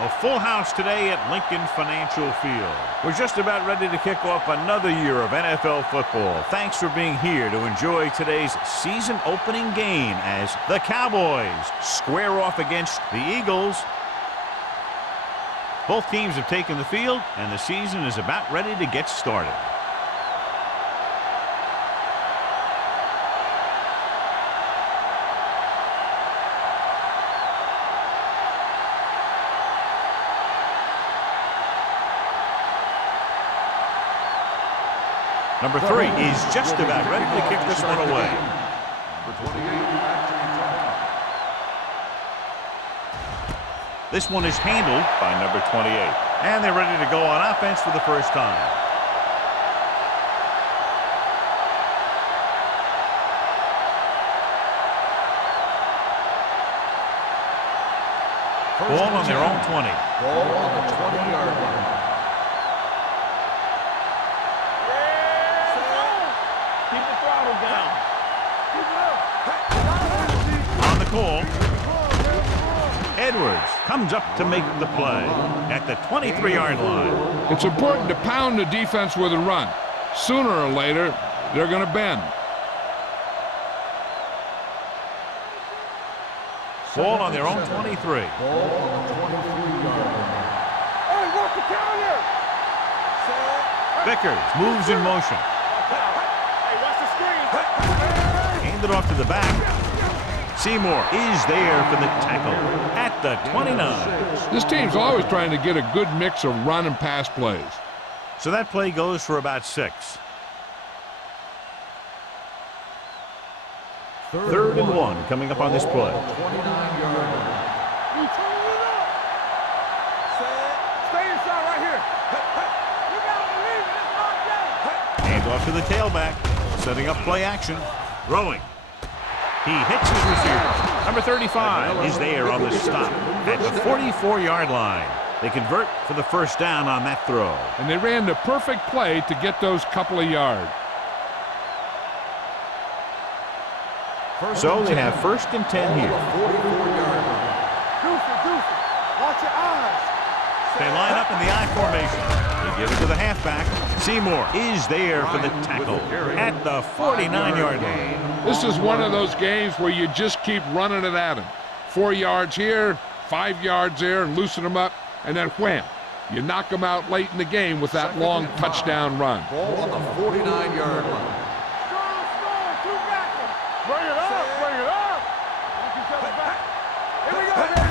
A full house today at Lincoln Financial Field. We're just about ready to kick off another year of NFL football. Thanks for being here to enjoy today's season opening game as the Cowboys square off against the Eagles. Both teams have taken the field, and the season is about ready to get started. Number 3 is just about ready to kick this one away. This one is handled by number 28. And they're ready to go on offense for the first time. Ball on their own 20. Ball on the 20-yard line. On the call, Edwards comes up to make the play at the 23-yard line. It's important to pound the defense with a run. Sooner or later, they're going to bend. Ball on their own 23. Ball on the 23-yard line. Hey, work the counter! Vickers moves in motion. Hey, watch the screen! Handed off to the back. Seymour is there for the tackle at the 29. This team's always trying to get a good mix of run and pass plays. So that play goes for about 6. Third and 1 coming up on this play. 29-yard line. Stay inside right here. You gotta believe it. It's our game. Hand off to the tailback, setting up play action. Throwing. He hits his receiver. Number 35 is there on the stop at the 44-yard line. They convert for the first down on that throw. And they ran the perfect play to get those couple of yards. So they have first and 10 here. 44-yard line. Deuce, watch your eyes. They line up in the I formation. They give it to the halfback. Seymour is there for the tackle at the 49-yard line. This is one of those games where you just keep running it at them. 4 yards here, 5 yards there, and loosen them up, and then wham. You knock them out late in the game with that long touchdown run. Ball on the 49-yard line. Strong, two backers. Bring it up. Watch each other back. Here we go, baby.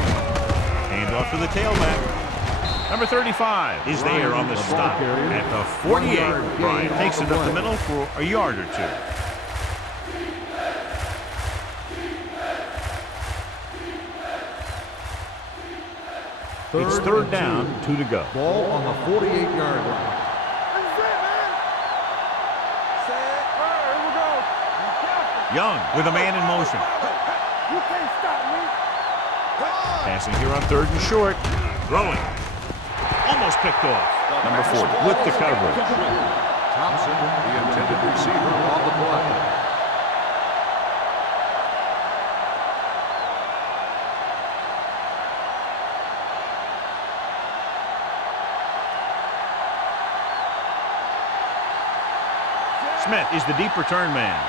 Hand off to the tailback. Number 35 is there on the stop at the 48. Bryant takes it up the middle for a yard or 2. It's third down, 2 to go. Ball on the 48-yard line. That's it, man. All right, here we go. Be careful. Young with a man in motion. You can't stop me. Passing here on 3rd and short. Throwing. Almost picked off. Number 4 with the coverage. Thompson, the intended receiver on the play. Smith is the deep return man.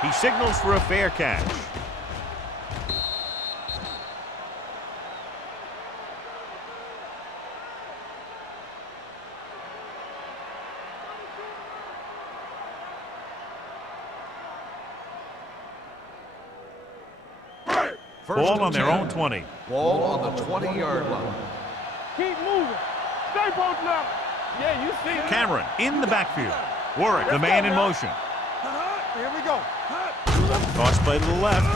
He signals for a fair catch. Ball on their own 20. Ball on the 20-yard line. Keep moving. Stay both levels. Yeah, you see it. Cameron in the backfield. Warwick, the man in motion. Here we go. Toss play to the left.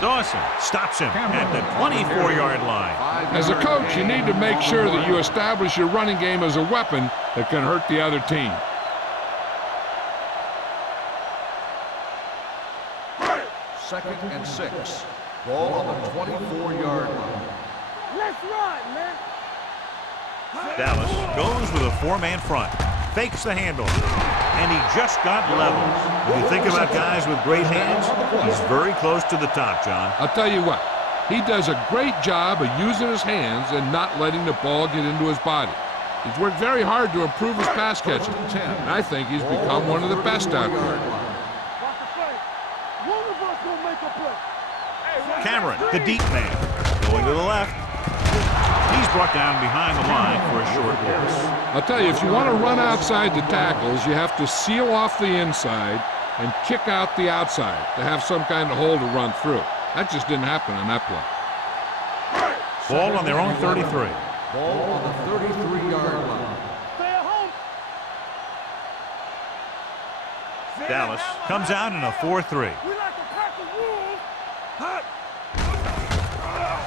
Dawson stops him at the 24-yard line. As a coach, you need to make sure that you establish your running game as a weapon that can hurt the other team. Second and 6. Ball on the 24-yard line. Let's run, man. Dallas goes with a 4-man front. Fakes the handoff. And he just got level. When you think about guys with great hands, he's very close to the top, John. I'll tell you what, he does a great job of using his hands and not letting the ball get into his body. He's worked very hard to improve his pass catching, and I think he's become one of the best out there. Cameron, the deep man, going to the left. He's brought down behind the line for a short loss. I'll tell you, if you want to run outside the tackles, you have to seal off the inside and kick out the outside to have some kind of hole to run through. That just didn't happen on that play. Ball on their own 33. Ball on the 33-yard line. Dallas comes out in a 4-3.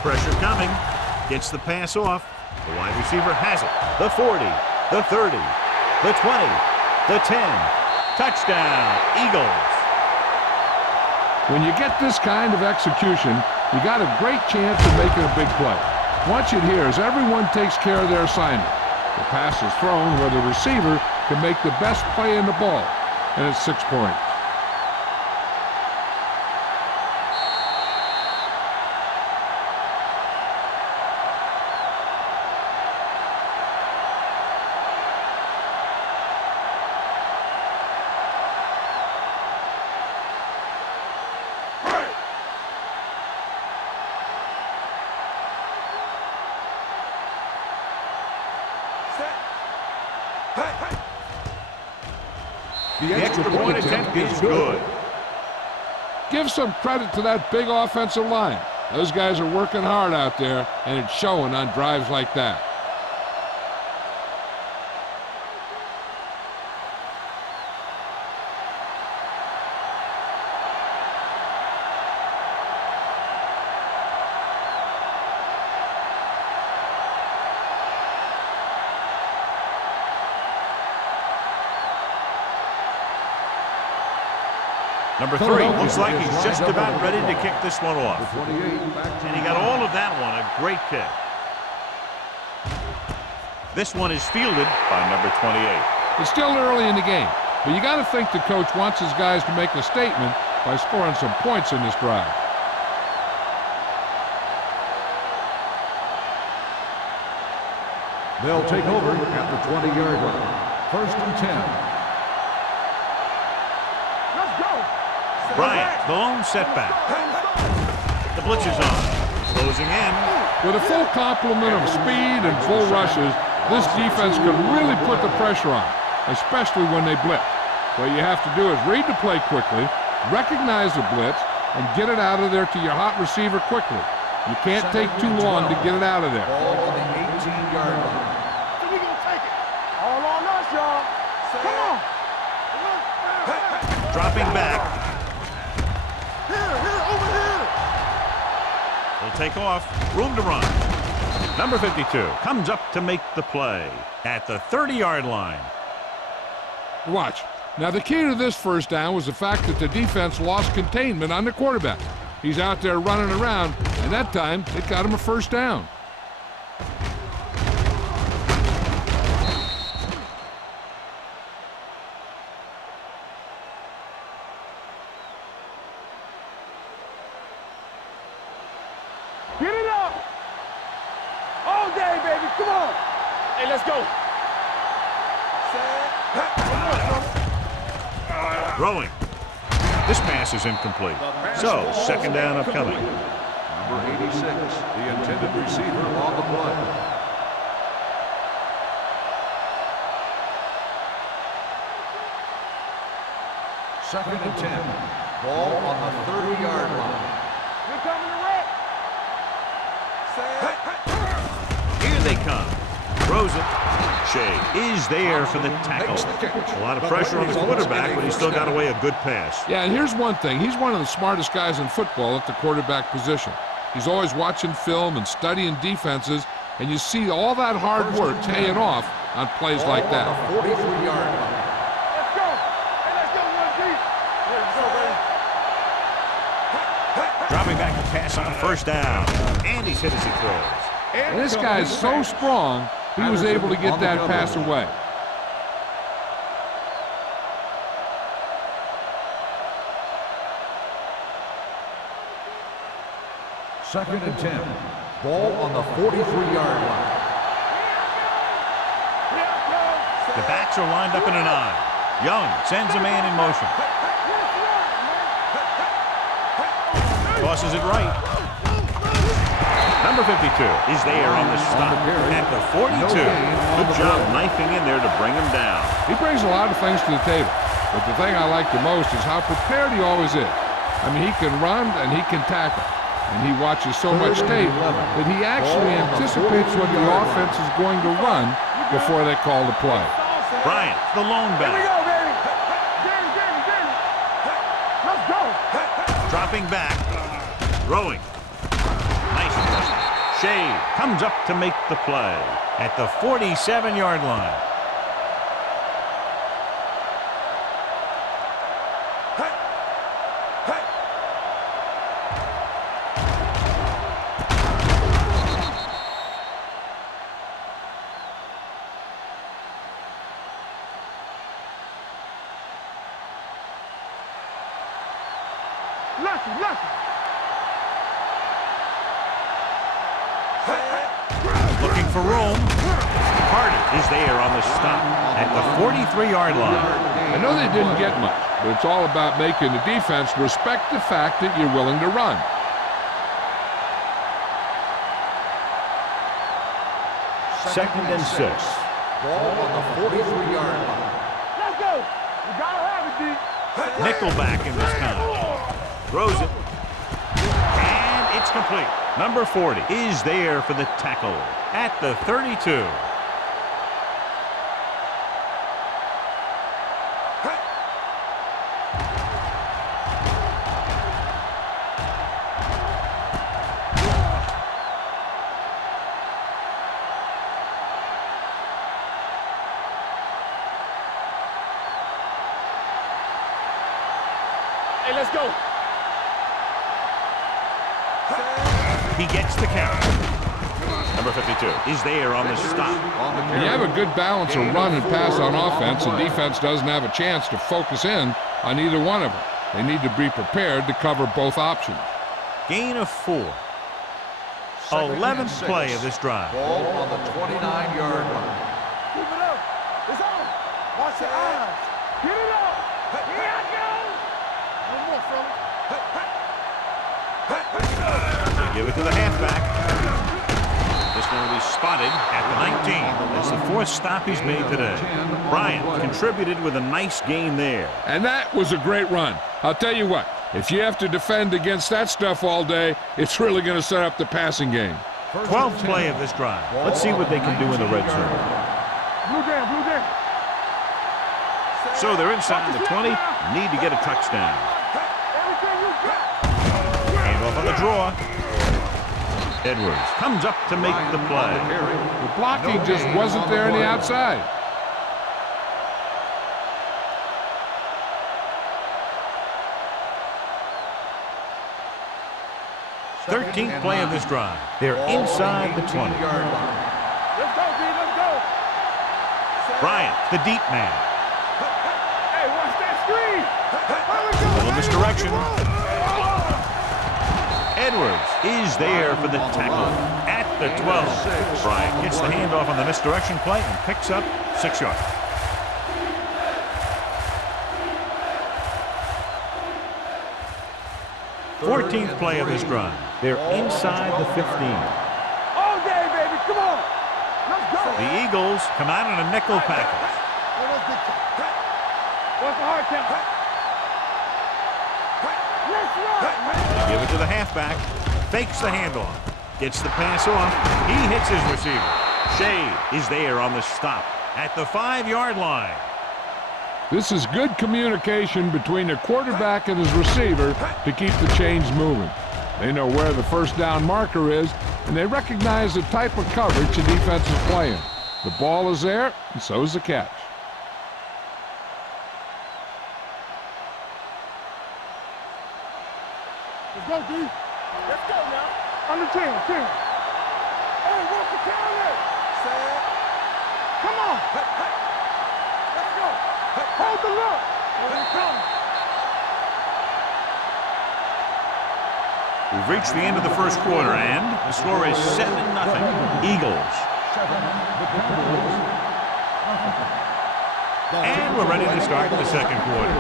Pressure coming. Gets the pass off. The wide receiver has it. The 40, the 30, the 20, the 10. Touchdown, Eagles. When you get this kind of execution, you got a great chance of making a big play. Watch it here as everyone takes care of their assignment. The pass is thrown where the receiver can make the best play in the ball, and it's 6 points. The extra point attempt is good. Give some credit to that big offensive line. Those guys are working hard out there, and it's showing on drives like that. Number 3 looks like he's just about ready to kick this one off. And he got all of that one, a great kick. This one is fielded by number 28. It's still early in the game, but you got to think the coach wants his guys to make a statement by scoring some points in this drive. They'll take over at the 20-yard line. 1st and 10. Bryant, the lone setback. The blitz is on. Closing in. With a full complement of speed and full rushes, this defense can really put the pressure on, especially when they blitz. What you have to do is read the play quickly, recognize the blitz, and get it out of there to your hot receiver quickly. You can't take too long to get it out of there. Ball on the 18-yard line. We're going to take it. All on us, y'all. Come on. Dropping back. He'll take off. Room to run. Number 52 comes up to make the play at the 30-yard line. Watch. Now, the key to this first down was the fact that the defense lost containment on the quarterback. He's out there running around, and that time it got him a first down. Get it up. All day, baby. Come on. Hey, let's go. Throwing. This pass is incomplete. So, second down upcoming. Number 86, the intended receiver on the play. Second and 10. Ball on the 30-yard line. We're coming to wreck. Here they come. Throws it. Shea is there for the tackle. A lot of pressure on the quarterback, but he still got away a good pass. Yeah, and here's one thing. He's one of the smartest guys in football at the quarterback position. He's always watching film and studying defenses, and you see all that hard work paying off on plays like that. 43-yard line. Let's go. Hey, let's go, one deep. Let's go, baby. Dropping back to pass on first down. And he's hit as he throws. And this guy's so strong, he was able to get that pass away. Second and 10. Ball on the 43-yard line. The backs are lined up in an eye. Young sends a man in motion. Tosses it right. Number 52 is there on the stop at the 42. Good job knifing in there to bring him down. He brings a lot of things to the table, but the thing I like the most is how prepared he always is. I mean, he can run and he can tackle, and he watches so much tape that he actually anticipates what the offense is going to run before they call the play. Bryant, the lone back. Here we go, baby. Danny. Let's go. Dropping back. Throwing. Nice adjustment. Shea comes up to make the play at the 47-yard line. Looking for room. Carter is there on the stop at the 43-yard line. I know they didn't get much, but it's all about making the defense respect the fact that you're willing to run. Second and 6. Ball on the 43-yard line. Let's go. We gotta have it, D. Nickelback in this time. Throws it. And it's complete. Number 40 is there for the tackle at the 32. Hey, let's go. He gets the count. Number 52 is there on the stop. When you have a good balance of run and pass on offense, the defense doesn't have a chance to focus in on either one of them. They need to be prepared to cover both options. Gain of 4. 11th play of this drive. Ball on the 29-yard line. Keep it up. It's on. Watch your eyes. Get it up. Here I go. One more, fella. They give it to the halfback. This one will be spotted at the 19. That's the 4th stop he's made today. Bryant contributed with a nice gain there. And that was a great run. I'll tell you what, if you have to defend against that stuff all day, it's really going to set up the passing game. 12th play of this drive. Let's see what they can do in the red zone. Blue down. So they're inside the 20. Need to get a touchdown. Everything you got. Hand off on the draw. Edwards comes up to make the play. The blocking just wasn't there on the outside. Thirteenth play of this drive. They're inside the 20. Let's go, D. Let's go. Bryant, the deep man. Hey, watch that screen. Little misdirection. Edwards is there for the tackle at the 12. Bryant gets the handoff on the misdirection play and picks up 6 yards. Fourteenth play of this drive. They're inside the 15. All day, baby. Come on. Let's go. The Eagles come out in a nickel package. What's the hard count? Let's run. Give it to the halfback. Fakes the handoff. Gets the pass off. He hits his receiver. Shea is there on the stop at the 5-yard line. This is good communication between the quarterback and his receiver to keep the chains moving. They know where the first down marker is, and they recognize the type of coverage the defense is playing. The ball is there, and so is the catch. Let's go, D. Let's go now. Under 10. Hey, what's the count there? Come on. Let's go. Hold the look. Here we come. We've reached the end of the first quarter, and the score is 7-0. Eagles. And we're ready to start the second quarter.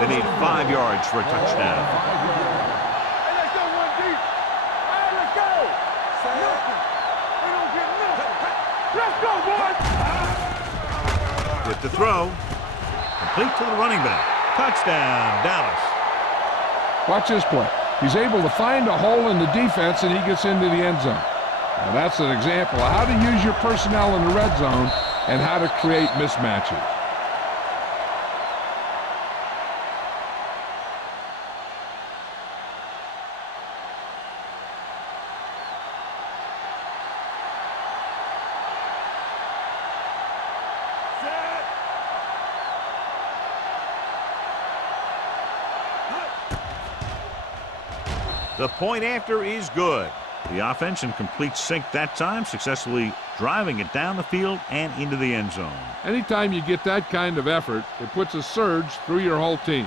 They need 5 yards for a touchdown. Hey, let's go one deep. Hey, let's go. Nothing. We don't get nothing. Let's go, boys. With the throw, complete to the running back. Touchdown, Dallas. Watch this play. He's able to find a hole in the defense, and he gets into the end zone. Now, that's an example of how to use your personnel in the red zone and how to create mismatches. The point after is good. The offense in complete sync that time, successfully driving it down the field and into the end zone. Anytime you get that kind of effort, it puts a surge through your whole team.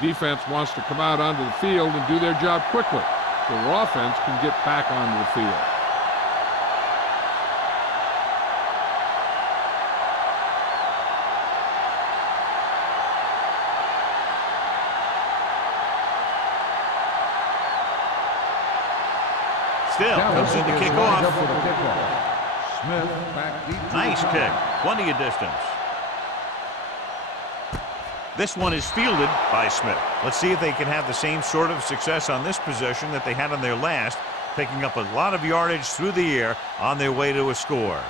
The defense wants to come out onto the field and do their job quickly, so their offense can get back onto the field. Still comes in to kick off. Smith back deep. Nice kick. Plenty of distance. This one is fielded by Smith. Let's see if they can have the same sort of success on this possession that they had on their last, picking up a lot of yardage through the air on their way to a score.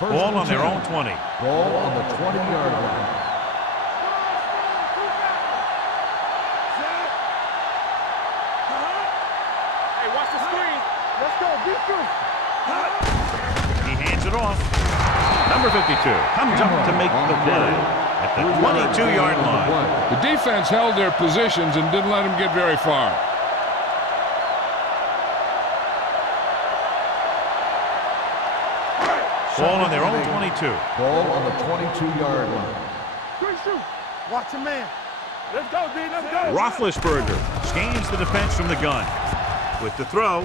Ball on their own 20. Ball on the 20-yard line. He hands it off. Number 52 comes up to make the play at the 22-yard line. The defense held their positions and didn't let them get very far. Ball on their own 22. Ball on the 22-yard line. Good shoot. Watch your man. Let's go, D. Let's go. Roethlisberger scans the defense from the gun. With the throw,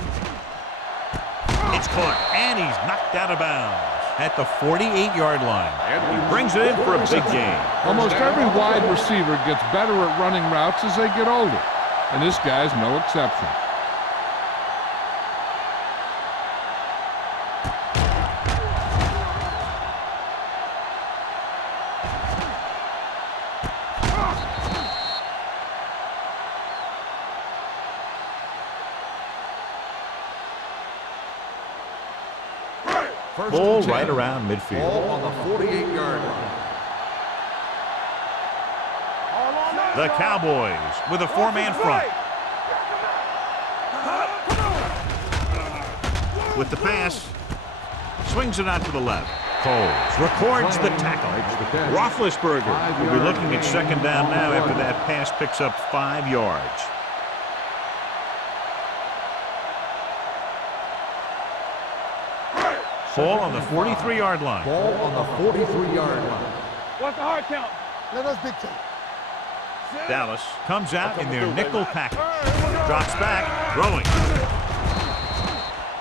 it's caught, and he's knocked out of bounds at the 48-yard line. He brings it in for a big gain. Almost every wide receiver gets better at running routes as they get older, and this guy's no exception. Ball right around midfield. Ball on the 48-yard line. The Cowboys with a 4-man front. With the pass, swings it out to the left. Coles records the tackle. Roethlisberger will be looking at second down now after that pass picks up 5 yards. Ball on the 43-yard line. Ball on the 43-yard line. What's the hard count? Let us dictate. Dallas comes out in their nickel package. Drops back, throwing.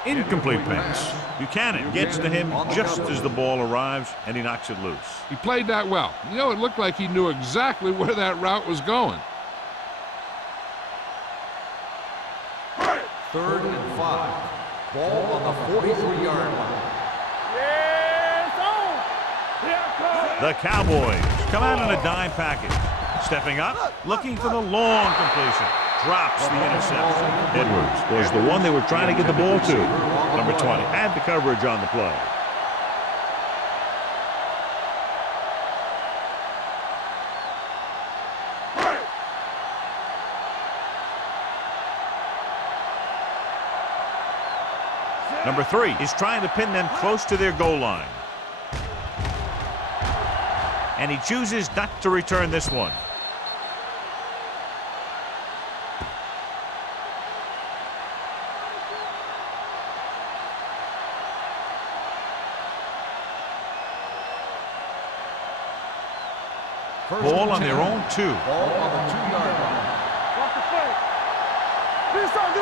Incomplete pass. Buchanan gets to him just as the ball arrives, and he knocks it loose. He played that well. You know, it looked like he knew exactly where that route was going. 3rd and 5. Ball on the 43-yard line. The Cowboys come out in a dime package. Stepping up, looking for the long completion. Drops the interception. Edwards was the one they were trying to get the ball to. Number 20 had the coverage on the play. Number 3 is trying to pin them close to their goal line. And he chooses not to return this one. Ball on their own 2. Ball on the 2-yard line. Watch the play. Do something.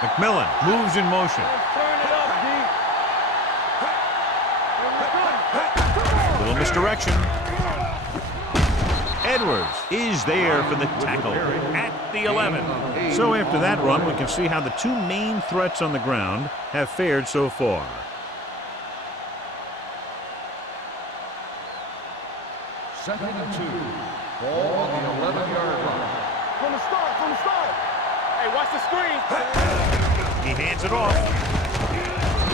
McMillan moves in motion. Turn it up, D. Little misdirection. Edwards is there for the tackle at the 11. So after that run, we can see how the 2 main threats on the ground have fared so far. Second and 2. Ball on the 11-yard line. From the start. Hey, watch the screen. He hands it off.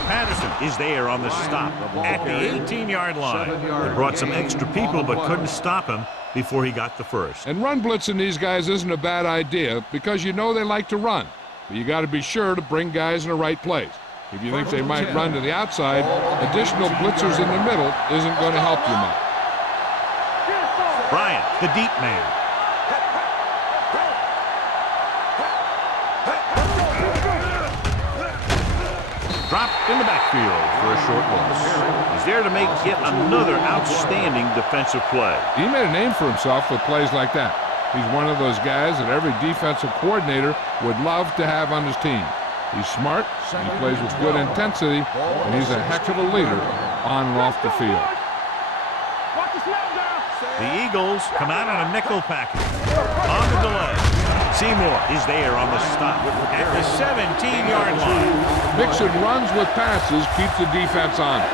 Patterson is there on the stop at the 18-yard line. They brought some extra people but couldn't stop him before he got the first. And run blitzing these guys isn't a bad idea because you know they like to run. But you got to be sure to bring guys in the right place. If you think they might run to the outside, additional blitzers in the middle isn't going to help you much. Bryant, the deep man. Dropped in the backfield for a short loss. He's there to make yet another outstanding defensive play. He made a name for himself with plays like that. He's one of those guys that every defensive coordinator would love to have on his team. He's smart, he plays with good intensity, and he's a heck of a leader on and off the field. The Eagles come out on a nickel package. On the delay. Seymour is there on the stop at the 17-yard line. Mixing runs with passes keeps the defense on it.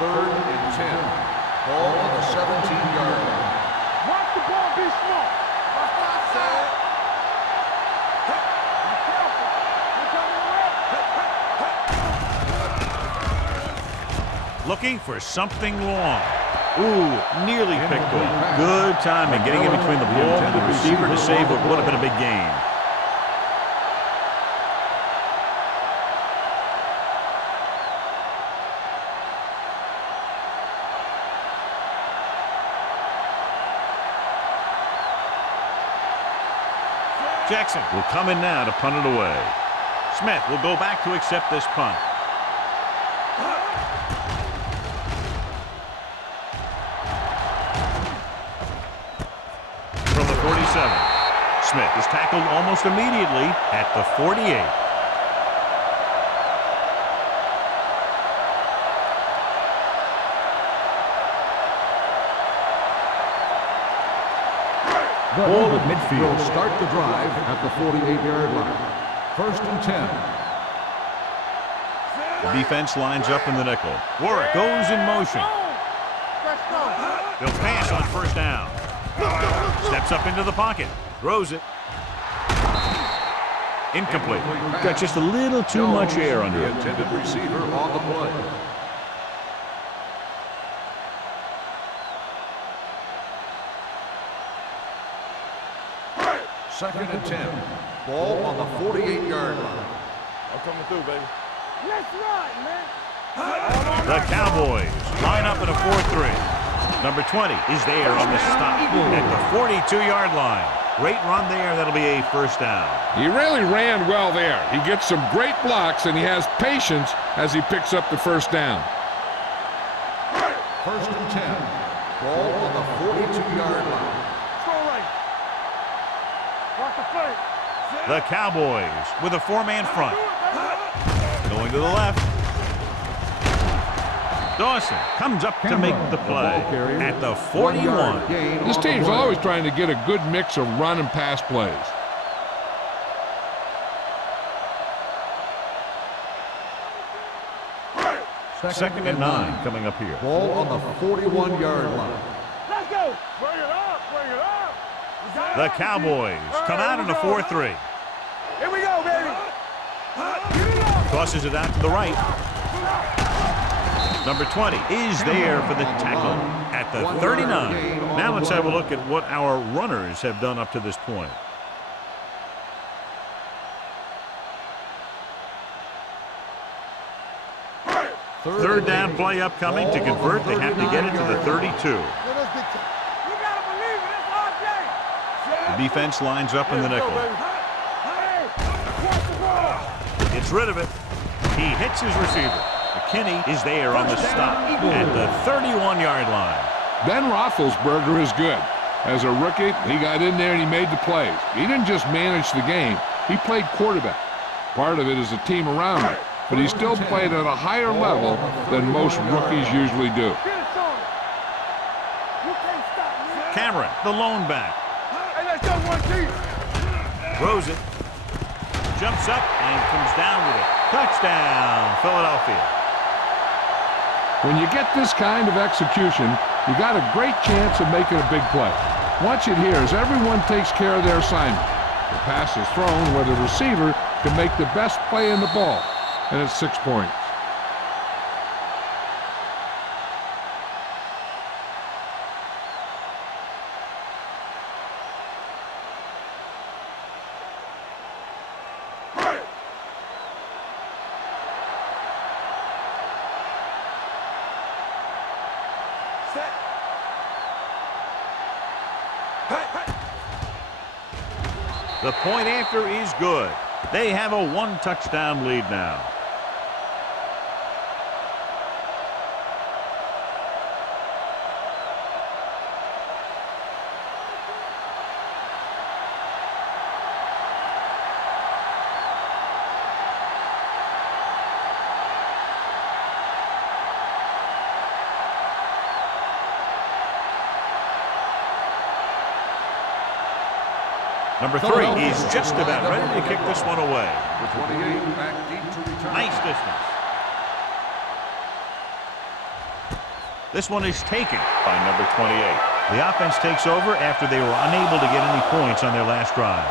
Third and 10. Ball on the 17-yard line. Watch the ball, be smart. Watch the outside. Be careful. Looking for something long. Ooh, nearly picked off. Good timing getting in between the ball and the receiver to save what would have been a big gain. Jackson will come in now to punt it away. Smith will go back to accept this punt. From the 47, Smith is tackled almost immediately at the 48. Ball at midfield. Will start the drive at the 48-yard line. First and 10. The defense lines up in the nickel. Warwick goes in motion. He'll pass on first down. Steps up into the pocket. Throws it. Incomplete. Got just a little too much air under it. The intended receiver on the play. Second and 10. Ball on the 48-yard line. I'm coming through, baby. Let's run, man. The Cowboys line up in a 4-3. Number 20 is there on the stop at the 42-yard line. Great run there. That'll be a first down. He really ran well there. He gets some great blocks, and he has patience as he picks up the first down. First and 10. Ball on the 42-yard line. The Cowboys with a 4-man front. Going to the left. Dawson comes up to make the play at the 41. This team's always trying to get a good mix of run and pass plays. Second and 9 coming up here. Ball on the 41-yard line. Let's go. Bring it up. Bring it up. The Cowboys come out in a 4-3. Here we go, baby. Tosses it out to the right. Number 20 is there for the tackle at the 39. Now let's have a look at what our runners have done up to this point. Third down play upcoming. To convert, they have to get it to the 32. The defense lines up in the nickel. Gets rid of it. He hits his receiver. McKinney is there on the stop at the 31-yard line. Ben Roethlisberger is good. As a rookie, he got in there and he made the plays. He didn't just manage the game, he played quarterback. Part of it is the team around him, but he still played at a higher level than most rookies usually do. Cameron, the lone back. Hey, let's go, one team. Throws it. Jumps up and comes down with it. Touchdown, Philadelphia. When you get this kind of execution, you got a great chance of making a big play. Watch it here as everyone takes care of their assignment. The pass is thrown where the receiver can make the best play in the ball, and it's 6 points. The point after is good. They have a one-touchdown lead now. Number 3 is just about ready to kick this one away. Nice distance. This one is taken by number 28. The offense takes over after they were unable to get any points on their last drive.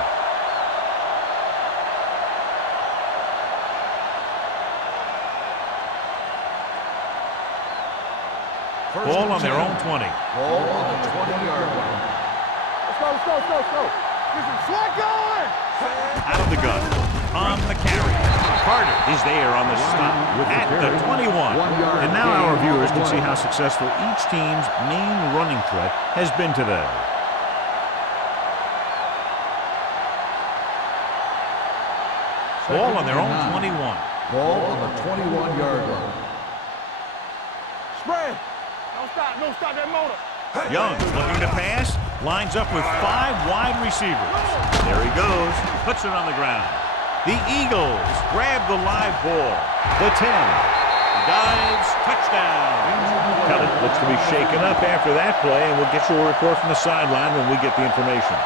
Ball on their own 20. Ball on the 20-yard line. Let's go. Slide going! Out of the gun. On the carry. Carter is there on the stop at the 21. And now our viewers can see how successful each team's main running threat has been today. Ball on their own 21. Ball on the 21-yard line. Spread! Don't stop that motor! Young looking to pass, lines up with 5 wide receivers. There he goes, puts it on the ground. The Eagles grab the live ball. The 10. Dives, touchdown. Kelly looks to be shaken up after that play, and we'll get you a report from the sideline when we get the information.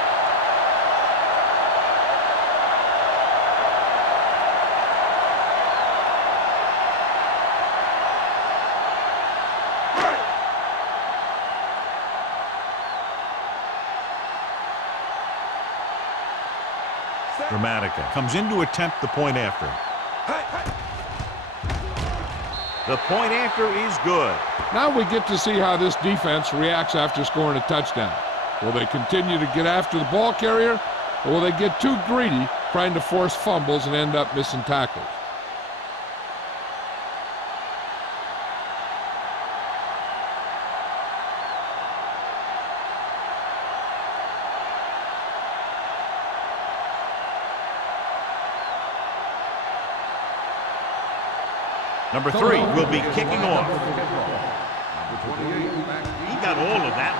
Dramatica comes in to attempt the point after. The point after is good. Now we get to see how this defense reacts after scoring a touchdown. Will they continue to get after the ball carrier, or will they get too greedy trying to force fumbles and end up missing tackles? Number 3 will be kicking off. He got all of that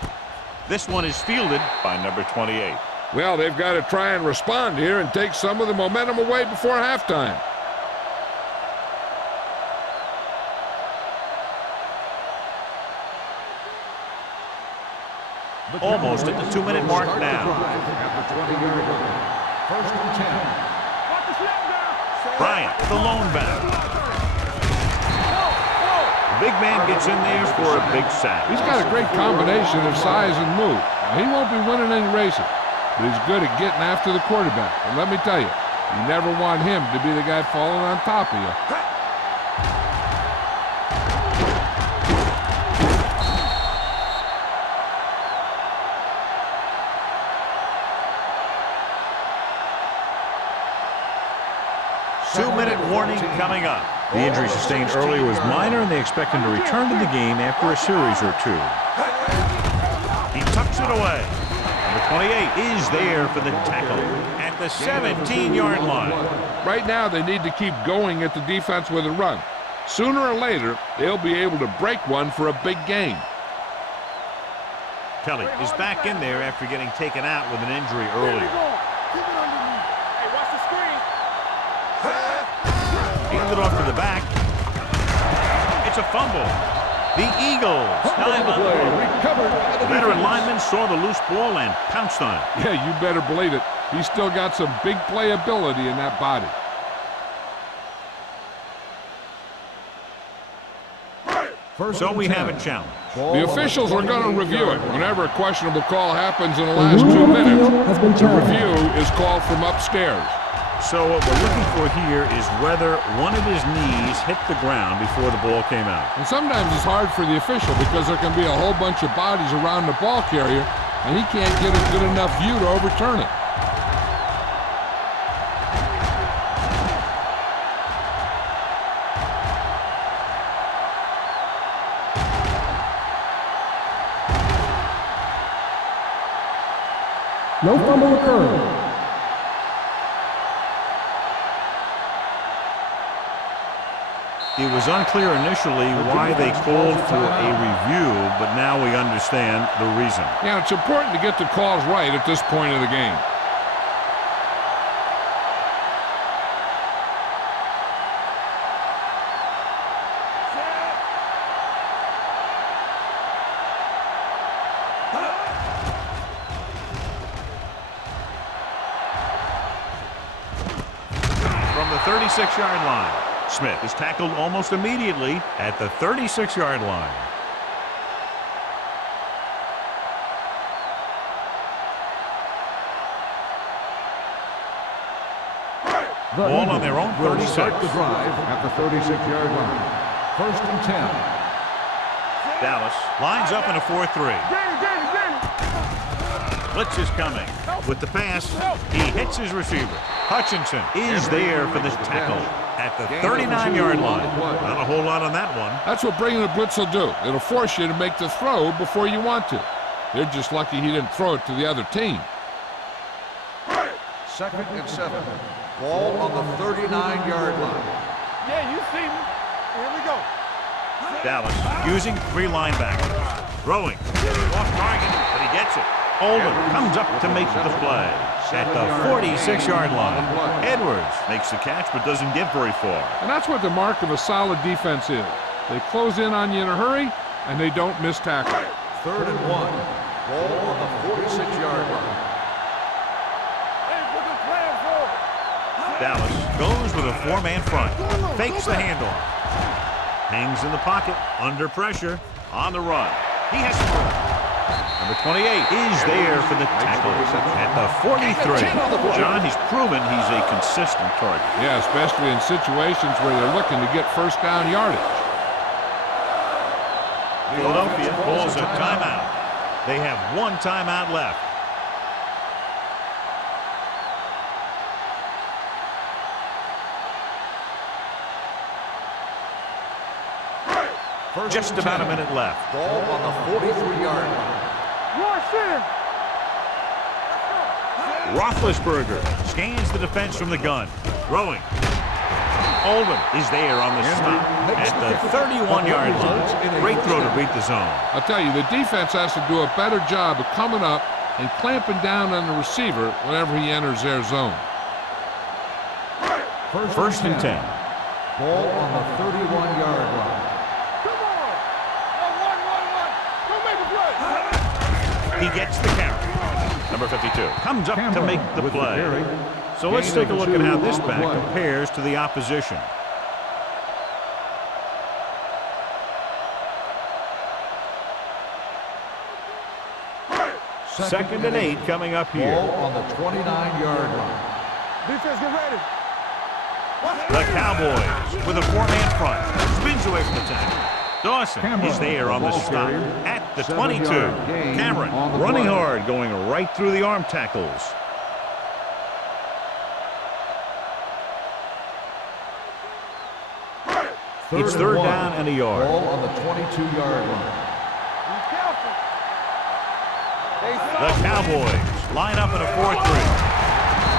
one. This one is fielded by number 28. Well, they've got to try and respond here and take some of the momentum away before halftime. Almost at the 2-minute mark now. First and 10. Bryant, the lone back. The big man gets in there for a big sack. He's got a great combination of size and move. Now, he won't be winning any races, but he's good at getting after the quarterback. And let me tell you, you never want him to be the guy falling on top of you. Two-minute warning coming up. The injury sustained earlier was minor, and they expect him to return to the game after a series or two. He tucks it away. Number 28 is there for the tackle at the 17-yard line. Right now, they need to keep going at the defense with a run. Sooner or later, they'll be able to break one for a big gain. Kelly is back in there after getting taken out with an injury earlier. Keep it underneath. Hey, watch the screen. Handed off to the back. It's a fumble. The Eagles time on the ball. Veteran lineman saw the loose ball and pounced on it. Yeah, you better believe it. He's still got some big playability in that body. So we have a challenge. The officials are going to review it. Whenever a questionable call happens in the last 2 minutes, the review is called from upstairs. So what we're looking for here is whether one of his knees hit the ground before the ball came out. And sometimes it's hard for the official because there can be a whole bunch of bodies around the ball carrier, and he can't get a good enough view to overturn it. No fumble occurred. It was unclear initially why they called for a review, but now we understand the reason. Yeah, it's important to get the calls right at this point of the game. From the 36-yard line, Smith is tackled almost immediately at the 36-yard line. Ball on their own 36. Start the drive at the 36-yard line. 1st and 10. Dallas lines up in a 4-3. Blitz is coming. With the pass, he hits his receiver. Hutchinson is there for this tackle at the 39-yard line. Not a whole lot on that one. That's what bringing the blitz will do. It'll force you to make the throw before you want to. They're just lucky he didn't throw it to the other team. 2nd and 7. Ball on the 39-yard line. Yeah, you see me. Here we go. Dallas using 3 linebackers. Throwing. Off target, but he gets it. Oldham comes up to make the play at the 46-yard line. Edwards makes the catch but doesn't get very far. And that's what the mark of a solid defense is. They close in on you in a hurry, and they don't miss tackle. 3rd and 1. Ball on the 46-yard line. Hey, put the plan forward. Dallas goes with a 4-man front. Fakes the handoff. Hangs in the pocket, under pressure, on the run. He has to run. Number 28 is there for the tackle at the 43. John, he's proven he's a consistent target. Yeah, especially in situations where they're looking to get first down yardage. Philadelphia calls a timeout. They have 1 timeout left. Just about a minute left. Ball on the 43-yard line. Roethlisberger scans the defense from the gun. Throwing. Oldham is there on the stop at the 31-yard line. Great throw to beat the zone. I'll tell you, the defense has to do a better job of coming up and clamping down on the receiver whenever he enters their zone. 1st and 10. Ball on the 31-yard line. He gets the carry. Number 52 comes up to make the play. So let's take a look at how this back compares to the opposition. Second and 8 coming up here. Ball on the 29-yard line. Defense, get ready. The Cowboys with a 4-man front. Spins away from the tackle. Dawson is there on the stop at the 22. Cameron running hard, going right through the arm tackles. It's 3rd down and a yard. Ball on the 22-yard line. The Cowboys line up in a 4-3.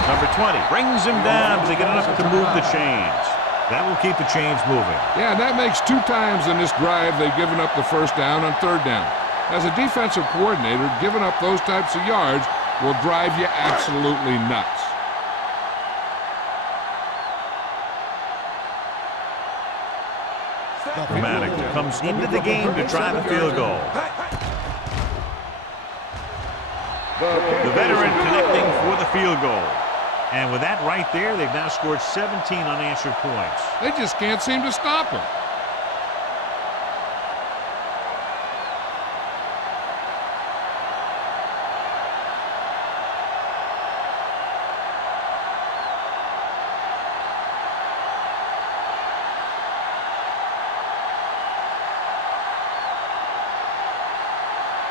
Number 20 brings him down to get enough to move the chains. That will keep the chains moving. Yeah, that makes 2 times in this drive they've given up the first down on 3rd down. As a defensive coordinator, giving up those types of yards will drive you absolutely nuts. Dramatic comes into the game to try the field goal. The veteran connecting for the field goal. And with that right there, they've now scored 17 unanswered points. They just can't seem to stop him.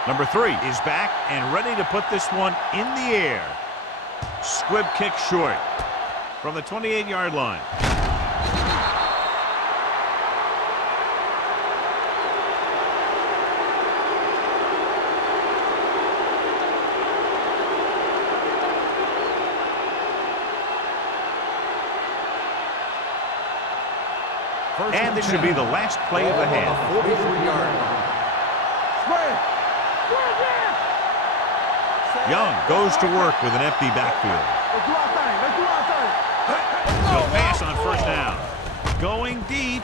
Number 3 is back and ready to put this one in the air. Squib kick short from the 28-yard line. And this should be the last play of the half. 43-yard line. Young goes to work with an empty backfield. Let's do our thing. Let's do our thing. No pass on 1st down. Going deep.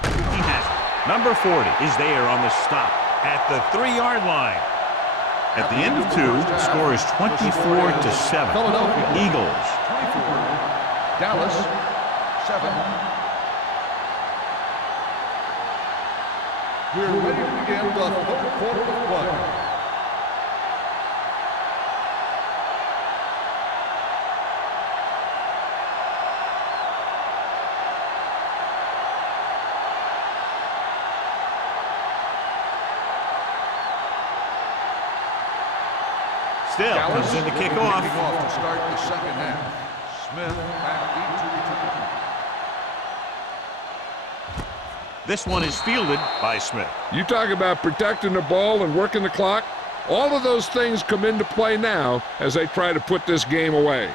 He has it. Number 40 is there on the stop at the 3-yard line. At the end of 2, the score is 24-7. Philadelphia Eagles. 24. Dallas 7. We're ready to begin the 3rd quarter of play. Still comes in to kick off. To start the 2nd half. Smith back deep to return. This one is fielded by Smith. You talk about protecting the ball and working the clock. All of those things come into play now as they try to put this game away.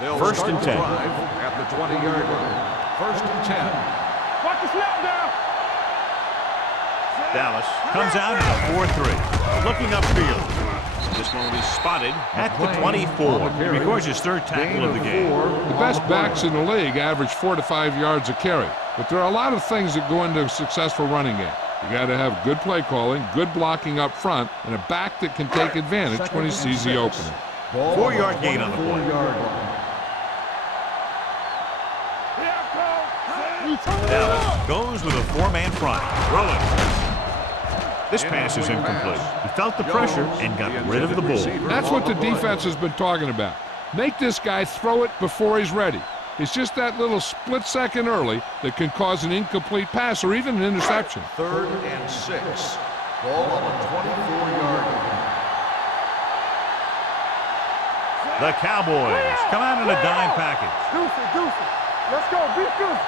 They'll 1st and 10. At the 20-yard line. 1st and 10. Watch the snap down. Dallas comes out in a 4-3. Looking upfield. This one will be spotted at the 24. He records his 3rd tackle of the game. The best backs in the league average 4 to 5 yards a carry. But there are a lot of things that go into a successful running game. You got to have good play calling, good blocking up front, and a back that can take advantage when he sees the opening. 4-yard gain on the play. Dallas goes with a 4-man front. Throwing. This pass is incomplete. He felt the pressure and got rid of the ball. That's what the defense has been talking about. Make this guy throw it before he's ready. It's just that little split second early that can cause an incomplete pass or even an interception. 3rd and 6. Ball on the 24-yard line. The Cowboys come out in a dime package. Deuce. Let's go. Beat Deuce.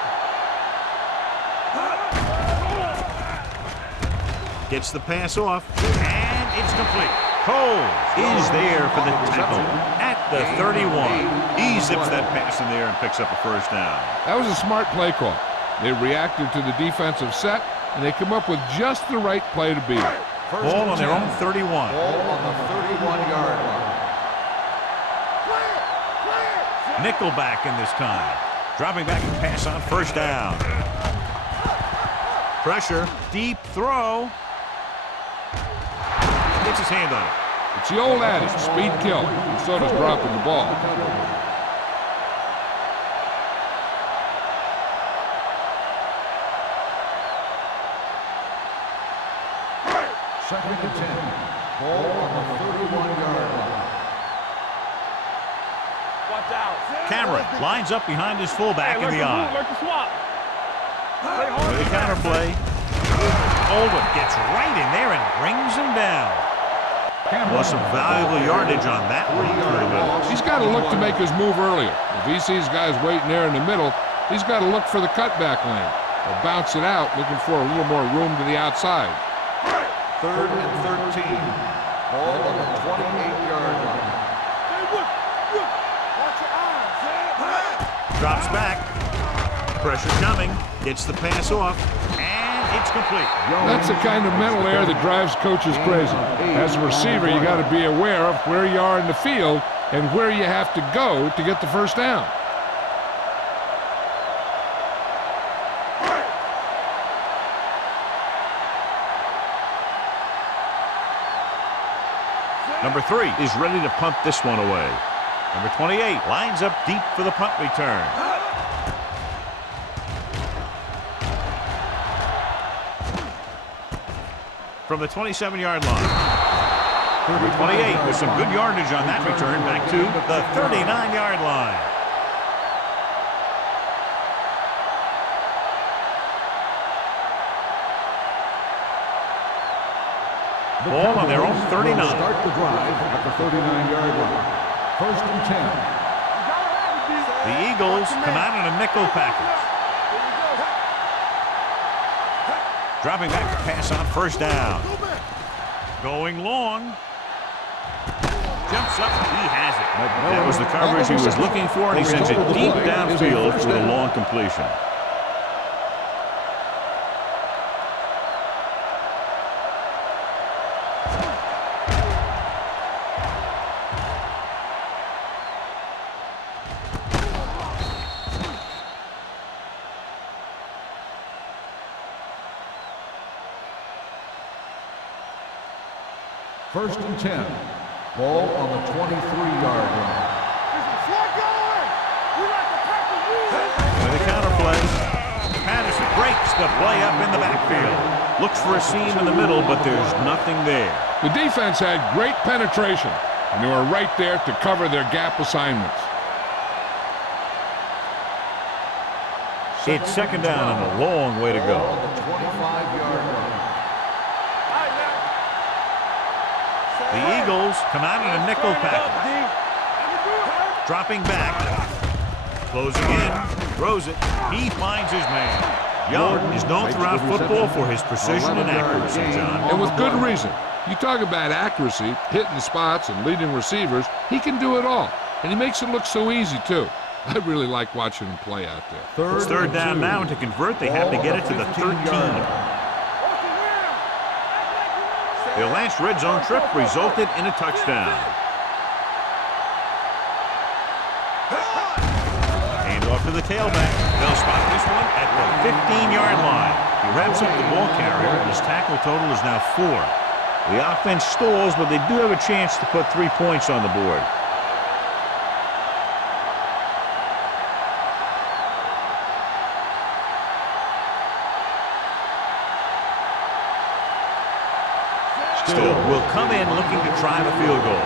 Gets the pass off, and it's complete. Cole is there for the tackle at the 31. He zips that pass in there and picks up a 1st down. That was a smart play call. They reacted to the defensive set, and they come up with just the right play to beat it. Ball on their own 31. Ball on the 31-yard line. Nickelback in this time. Dropping back and pass on 1st down. Pressure, deep throw. Gets his hand on it. It's the old adage, speed kills, and so does dropping the ball. Second and 10. Ball on the 31-yard line. Watch out. Cameron lines up behind his fullback in the eye. Like the swap. With the counter play. Oldham gets right in there and brings him down. Was some valuable yardage on that one. He's got to look to make his move earlier. If he sees guys waiting there in the middle, he's got to look for the cutback lane. They'll bounce it out, looking for a little more room to the outside. 3rd and 13. Ball on the 28-yard line. Drops back. Pressure coming. Gets the pass off. And it's complete. That's the kind of mental error that drives coaches crazy. As a receiver, you got to be aware of where you are in the field and where you have to go to get the first down. Number 3 is ready to punt this one away. Number 28 lines up deep for the punt return. From the 27-yard line. Number 28 with some good yardage on that return back to the 39-yard line. Ball on their own 39. Start the drive at the 39-yard line. 1st and 10. The Eagles come out in a nickel package. Dropping back to pass on 1st down. Going long. Jumps up. He has it. That was the coverage he was looking for, and he sends it deep downfield for a long completion. First and 10. Ball on the 23-yard line. With the counterplay, Patterson breaks the play up in the backfield. Looks for a seam in the middle, but there's nothing there. The defense had great penetration, and they were right there to cover their gap assignments. It's 2nd down and a long way to go. On the 25-yard line. The Eagles come out in a nickel package. Dropping back. Closing in. Throws it. He finds his man. Young is known throughout football for his precision and accuracy, John. And with good reason. You talk about accuracy, hitting spots, and leading receivers, he can do it all. And he makes it look so easy, too. I really like watching him play out there. It's 3rd down now, and to convert, they have to get it to the 13. The last red zone trip resulted in a touchdown. Hand off to the tailback. They'll spot this one at the 15-yard line. He wraps up the ball carrier, and his tackle total is now 4. The offense stalls, but they do have a chance to put 3 points on the board. Still will come in looking to try the field goal.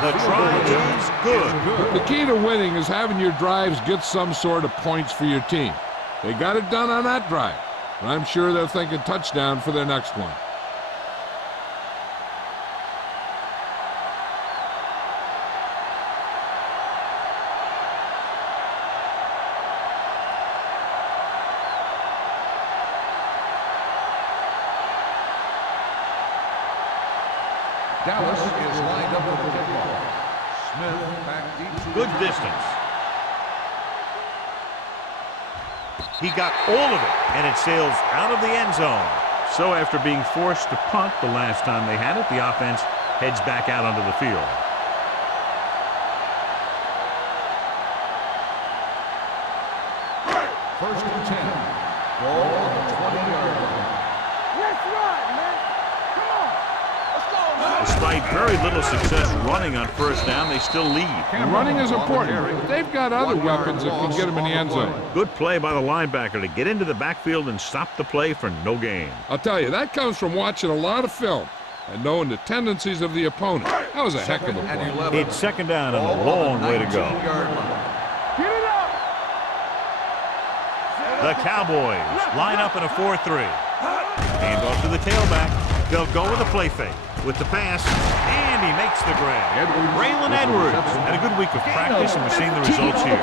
The try is good. The key to winning is having your drives get some sort of points for your team. They got it done on that drive, but I'm sure they're thinking touchdown for their next one. Dallas is lined up with the kickoff. Smith back deep. Good distance. He got all of it, and it sails out of the end zone. So after being forced to punt the last time they had it, the offense heads back out onto the field. First and 10. Ball on the 20-yard line. Let's run, man. Come on. Let's go, man. Despite very little success running on 1st down, they still lead. And running is important, but they've got other weapons that can get them in the end zone. Good play by the linebacker to get into the backfield and stop the play for no gain. I'll tell you, that comes from watching a lot of film and knowing the tendencies of the opponent. That was a heck of a play. It's 2nd down and a long way to go. Get it up. The Cowboys line up in a 4-3. Hand off to the tailback. They'll go with a play fake. With the pass, and he makes the grab. Braylon Edwards had a good week of practice, and we're seeing the results here.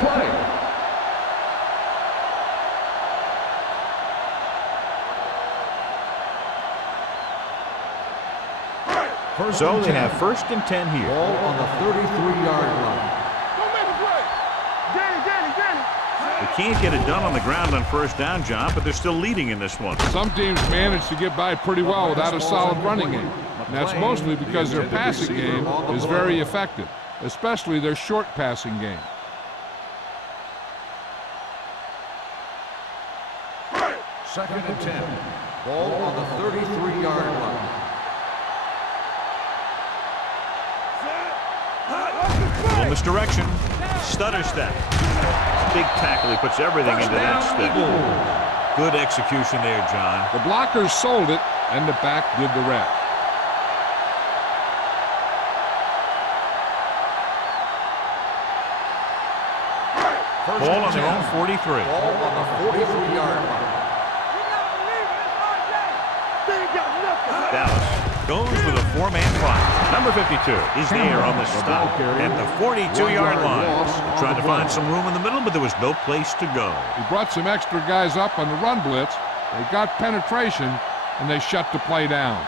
So they have 1st and 10 here. Ball on the 33-yard line. Don't make a play. Danny. They can't get it done on the ground on 1st down, John, but they're still leading in this one. Some teams manage to get by pretty well without a solid running game. And that's mostly because their passing game is very effective, especially their short passing game. Second and 10. Ball on the 33-yard line. Little misdirection. Stutter step. Big tackle. He puts everything into that step. Good execution there, John. The blockers sold it, and the back did the rest. Ball on their own 43. Ball on the 43-yard line. Dallas goes with a 4-man front. Number 52 is there on the stop at the 42-yard line. Trying to find some room in the middle, but there was no place to go. He brought some extra guys up on the run blitz. They got penetration, and they shut the play down.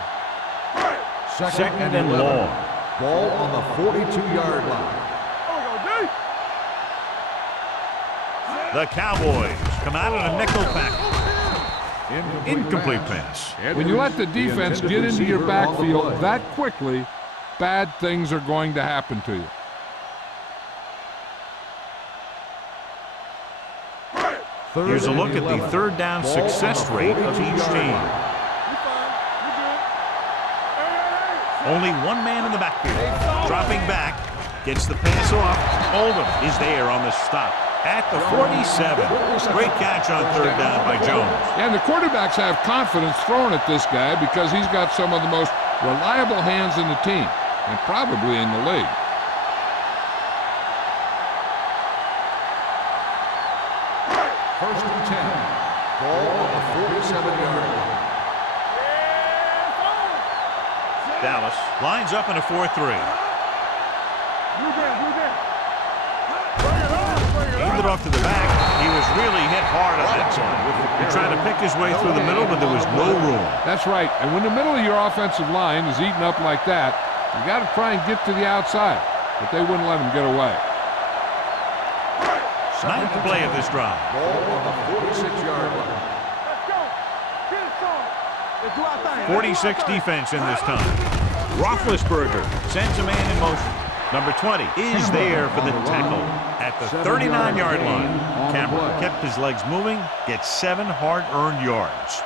Second and long. Ball on the 42-yard line. The Cowboys come out in a nickel pack. Incomplete pass. When you let the defense get into your backfield that quickly, bad things are going to happen to you. Here's a look at the 3rd down success rate of each team. Only one man in the backfield. Dropping back, gets the pass off. Oldham is there on the stop at the 47. Great catch on 3rd down by Jones. Yeah, and the quarterbacks have confidence throwing at this guy because he's got some of the most reliable hands in the team, and probably in the league. First and 10. Ball on the 47-yard line. Dallas lines up in a 4-3. Aimed it off to the back. He was really hit hard on that one. He tried to pick his way through the middle, but there was no room. That's right. And when the middle of your offensive line is eaten up like that, you got to try and get to the outside. But they wouldn't let him get away. 9th play of this drive. Ball on the 46-yard line. 46 defense in this time. Roethlisberger sends a man in motion. Number 20 is there for the tackle at the 39-yard line. Cameron kept his legs moving, gets 7 hard-earned yards.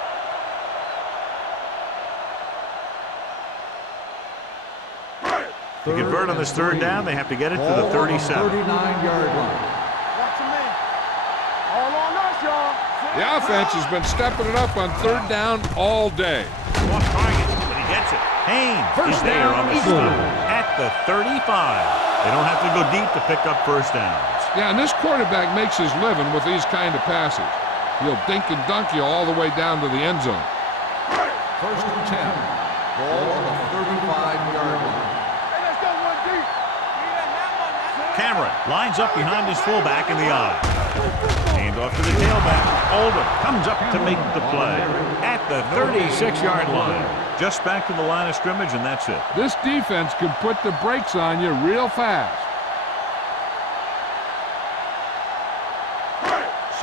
To convert on this 3rd down, they have to get it to the 37. 39-yard line. The offense has been stepping it up on 3rd down all day. Off target, but he gets it. Haynes is there on the stop at the 35. They don't have to go deep to pick up 1st downs. Yeah, and this quarterback makes his living with these kind of passes. He'll dink and dunk you all the way down to the end zone. First and 10. Ball on the 35-yard line. Cameron lines up behind his fullback in the eye. Hand off to the tailback. Oldham comes up to make the play at the 36-yard line. Just back to the line of scrimmage, and that's it. This defense can put the brakes on you real fast.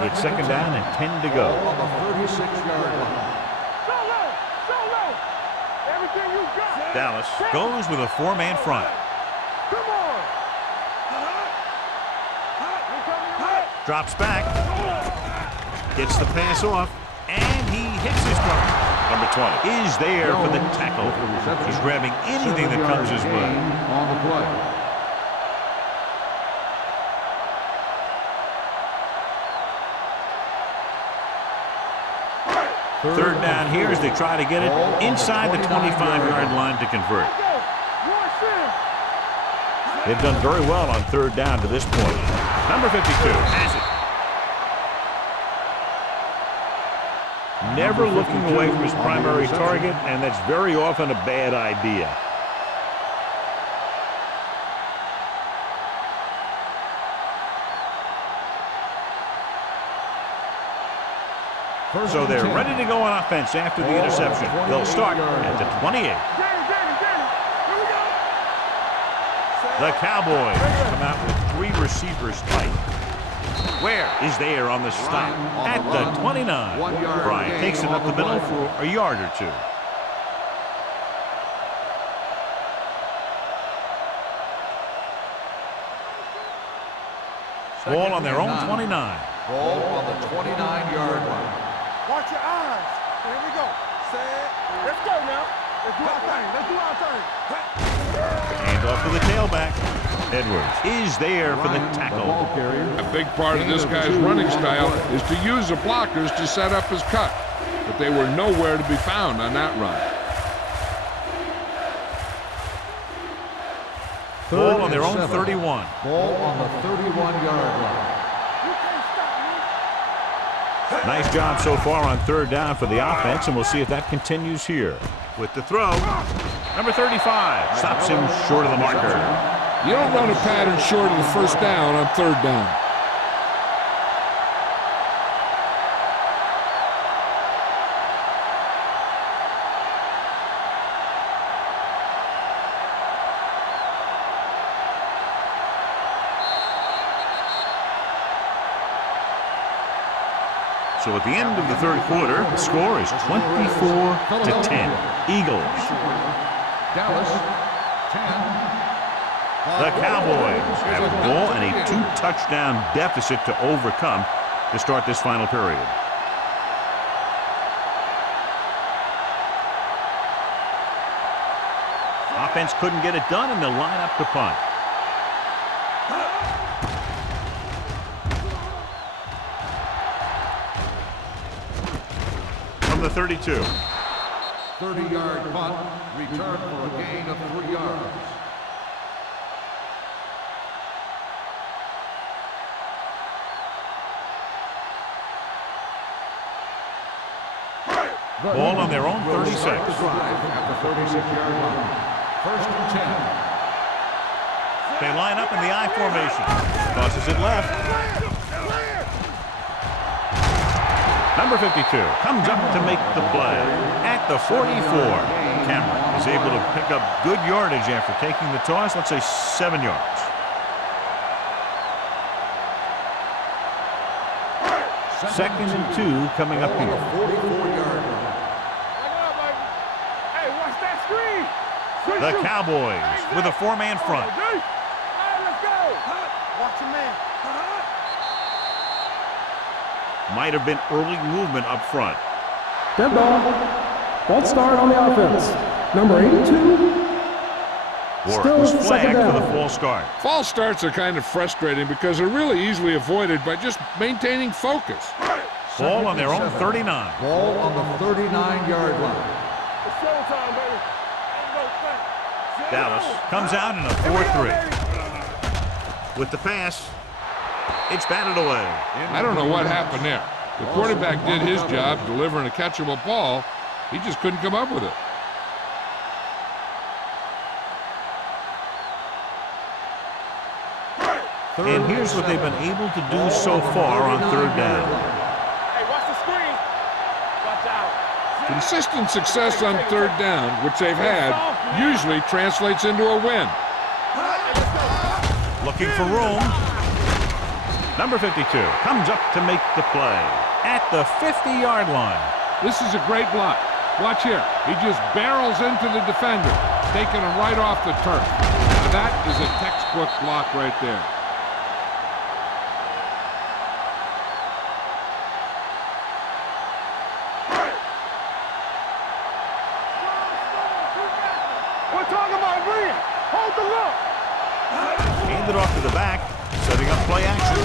It's 2nd down and 10 to go. Ball on the 36-yard line. Dallas goes with a 4-man front. Drops back, gets the pass off, and he hits his target. Number 20 is there for the tackle. He's grabbing anything that comes his way. On the play. Third down here as they try to get it inside the 25-yard line to convert. They've done very well on 3rd down to this point. Number 52 has it. Never looking away from his primary target, and that's very often a bad idea. So they're ready to go on offense after the interception. They'll start at the 28. The Cowboys come out with 3 receivers tight. Where is there on the stop? At the 29. Bryant takes it up the middle for a yard or 2. Ball on their own 29. Ball on the 29-yard line. Watch your eyes. Here we go. Set. Let's go now. Let's do our thing. Let's do our thing. Hand off to the tailback. Edwards is there for the tackle. A big part of this guy's running style is to use the blockers to set up his cut, but they were nowhere to be found on that run. Ball on their own 31. Ball on the 31-yard line. Nice job so far on 3rd down for the offense, and we'll see if that continues here. With the throw, number 35 stops him short of the marker. You don't run a pattern short of the 1st down on 3rd down. So at the end of the 3rd quarter, the score is 24-10. Eagles. Dallas, 10. The Cowboys have a ball and a 2-touchdown deficit to overcome to start this final period. Offense couldn't get it done, and they'll line up to punt. The 32. 30-yard punt, return for a gain of 3 yards. Ball on their own 36. Start the drive at the 36-yard line. 1st and 10. They line up in the I formation. Tosses it left. Number 52 comes up to make the play at the 44. Cameron is able to pick up good yardage after taking the toss, let's say 7 yards. Second and 2 coming up here. 44-yard line. Hey, watch that screen. The Cowboys with a 4-man front. All right, let's go. Watch your man. Might have been early movement up front. Dead ball. False start on the offense. Number 82. Warwick was flagged for the false start. False starts are kind of frustrating because they're really easily avoided by just maintaining focus. Ball on their own 39. Ball on the 39-yard line. It's showtime, baby. Dallas comes out in a 4-3. With the pass, it's batted away. I don't know what happened there. The quarterback did his job delivering a catchable ball. He just couldn't come up with it. And here's what they've been able to do so far on 3rd down. Hey, watch the screen. Watch out. Consistent success on 3rd down, which they've had, usually translates into a win. Looking for room. Number 52 comes up to make the play at the 50-yard line. This is a great block. Watch here. He just barrels into the defender, taking him right off the turf. Now that is a textbook block right there. We're talking about green. Hold the look. Handed off to the back, setting up play action.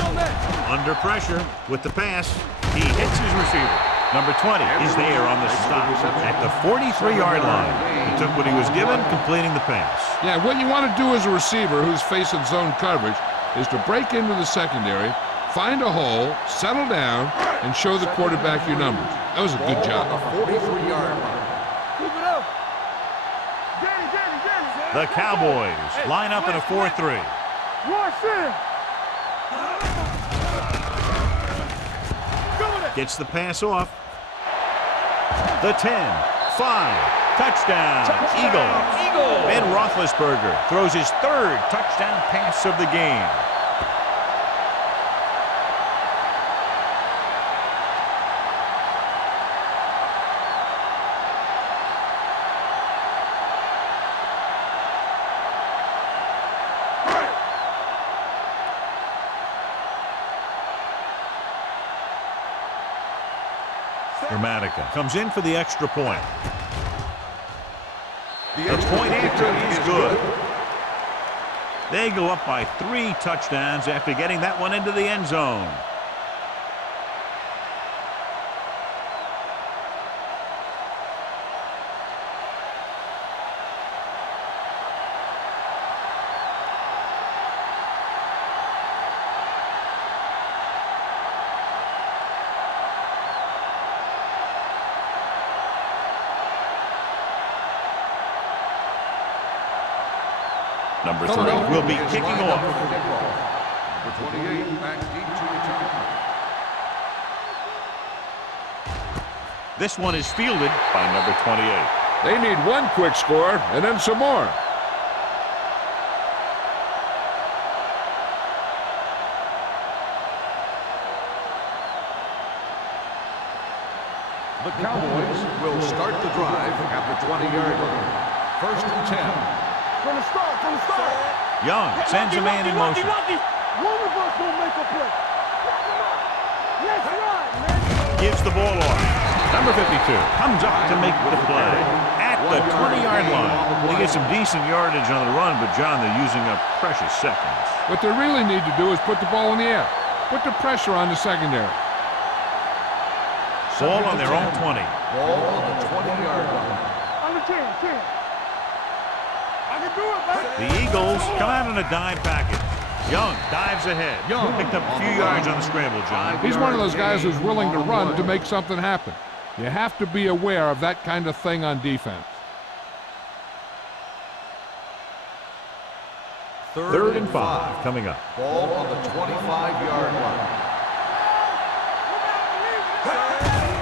Under pressure with the pass. He hits his receiver. Number 20 is there on the stop at the 43-yard line. He took what he was given, completing the pass. Yeah, what you want to do as a receiver who's facing zone coverage is to break into the secondary, find a hole, settle down, and show the quarterback your numbers. That was a good job. 43-yard line. Keep it up. Danny, Danny, Danny. The Cowboys line up in a 4-3. Rush in. Gets the pass off. The 10, 5, touchdown, Eagles. Ben Roethlisberger throws his third touchdown pass of the game. Dramatica comes in for the extra point. The point after is good. They go up by 3 touchdowns after getting that one into the end zone. Number 3 will be kicking off. Number 28, back deep to return. This one is fielded by number 28. They need one quick score and then some more. The Cowboys will start the drive at the 20-yard line. First and 10. From the start. Young sends a man in motion. One of us will make a play. Let's run, man. Gives the ball off. Number 52 comes up to make the play at the 20-yard line. They get some decent yardage on the run, but, John, they're using up precious seconds. What they really need to do is put the ball in the air. Put the pressure on the secondary. Ball on their own 20. Ball on the 20-yard line. On the 10. I can do it, man. The Eagles come out in a dime package. Young dives ahead. Young picked up a few yards on the scramble, John. He's one of those guys who's willing to run to make something happen. You have to be aware of that kind of thing on defense. Third and 5 coming up. Ball on the 25-yard line.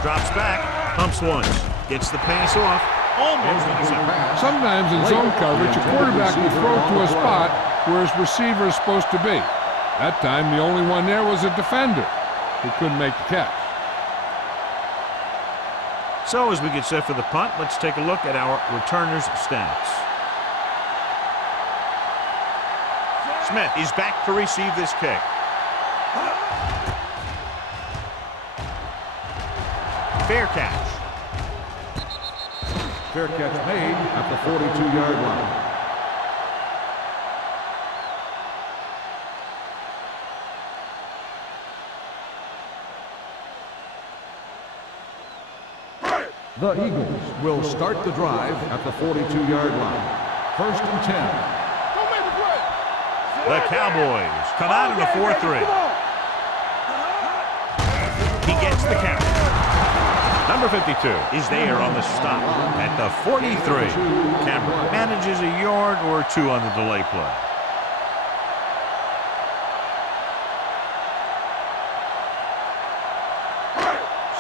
Drops back, pumps once, gets the pass off, almost intercepted. Sometimes in zone coverage, a quarterback will throw to a spot where his receiver is supposed to be. That time, the only one there was a defender who couldn't make the catch. So as we get set for the punt, let's take a look at our returners' stats. Smith is back to receive this kick. Fair catch. Fair catch made at the 42-yard line. The Eagles will start the drive at the 42-yard line. First and 10. Don't make the play. The Cowboys come out in a 4-3. He gets the count. Number 52 is there on the stop at the 43. Cameron manages a yard or two on the delay play.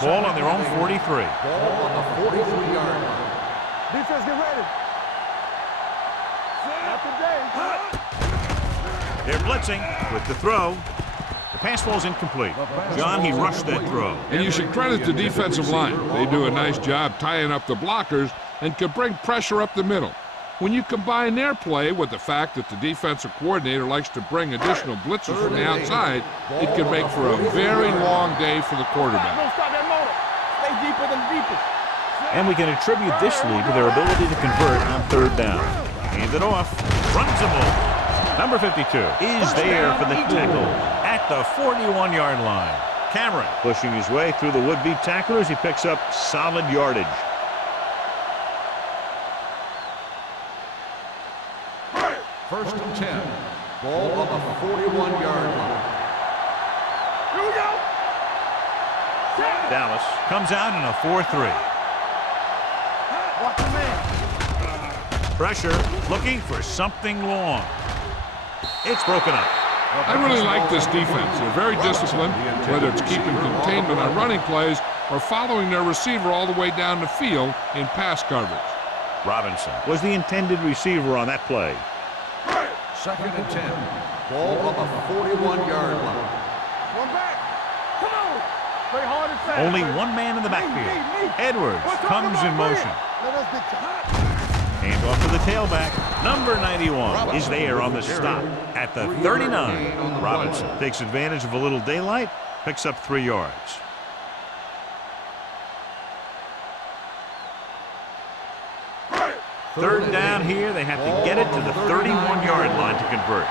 Ball on their own 43. Ball on the 43-yard line. Defense, get ready. Not today. They're blitzing with the throw. The pass falls incomplete. John, he rushed that throw. And you should credit the defensive line. They do a nice job tying up the blockers and can bring pressure up the middle. When you combine their play with the fact that the defensive coordinator likes to bring additional blitzers from the outside, it can make for a very long day for the quarterback. Don't stop that motor. Stay deeper than the deepest. And we can attribute this lead to their ability to convert on third down. Hand it off. Runs the ball. Number 52 is there for the tackle at the 41-yard line. Cameron pushing his way through the would-be tacklers. He picks up solid yardage. First and 10. Ball on the 41-yard line. Here we go. Dallas comes out in a 4-3. Watch the man. Pressure, looking for something long. It's broken up. I really like this defense. They're very disciplined, whether it's keeping containment on running plays or following their receiver all the way down the field in pass coverage. Robinson was the intended receiver on that play. 2nd and 10. Ball on the 41-yard line. One back. Come on. Play hard and fast. Only one man in the backfield. Edwards comes in motion. Let us get hot. Hand off to the tailback. Number 91 is there on the stop at the 39. Robinson takes advantage of a little daylight, picks up 3 yards. Third down here. They have to get it to the 31-yard line to convert.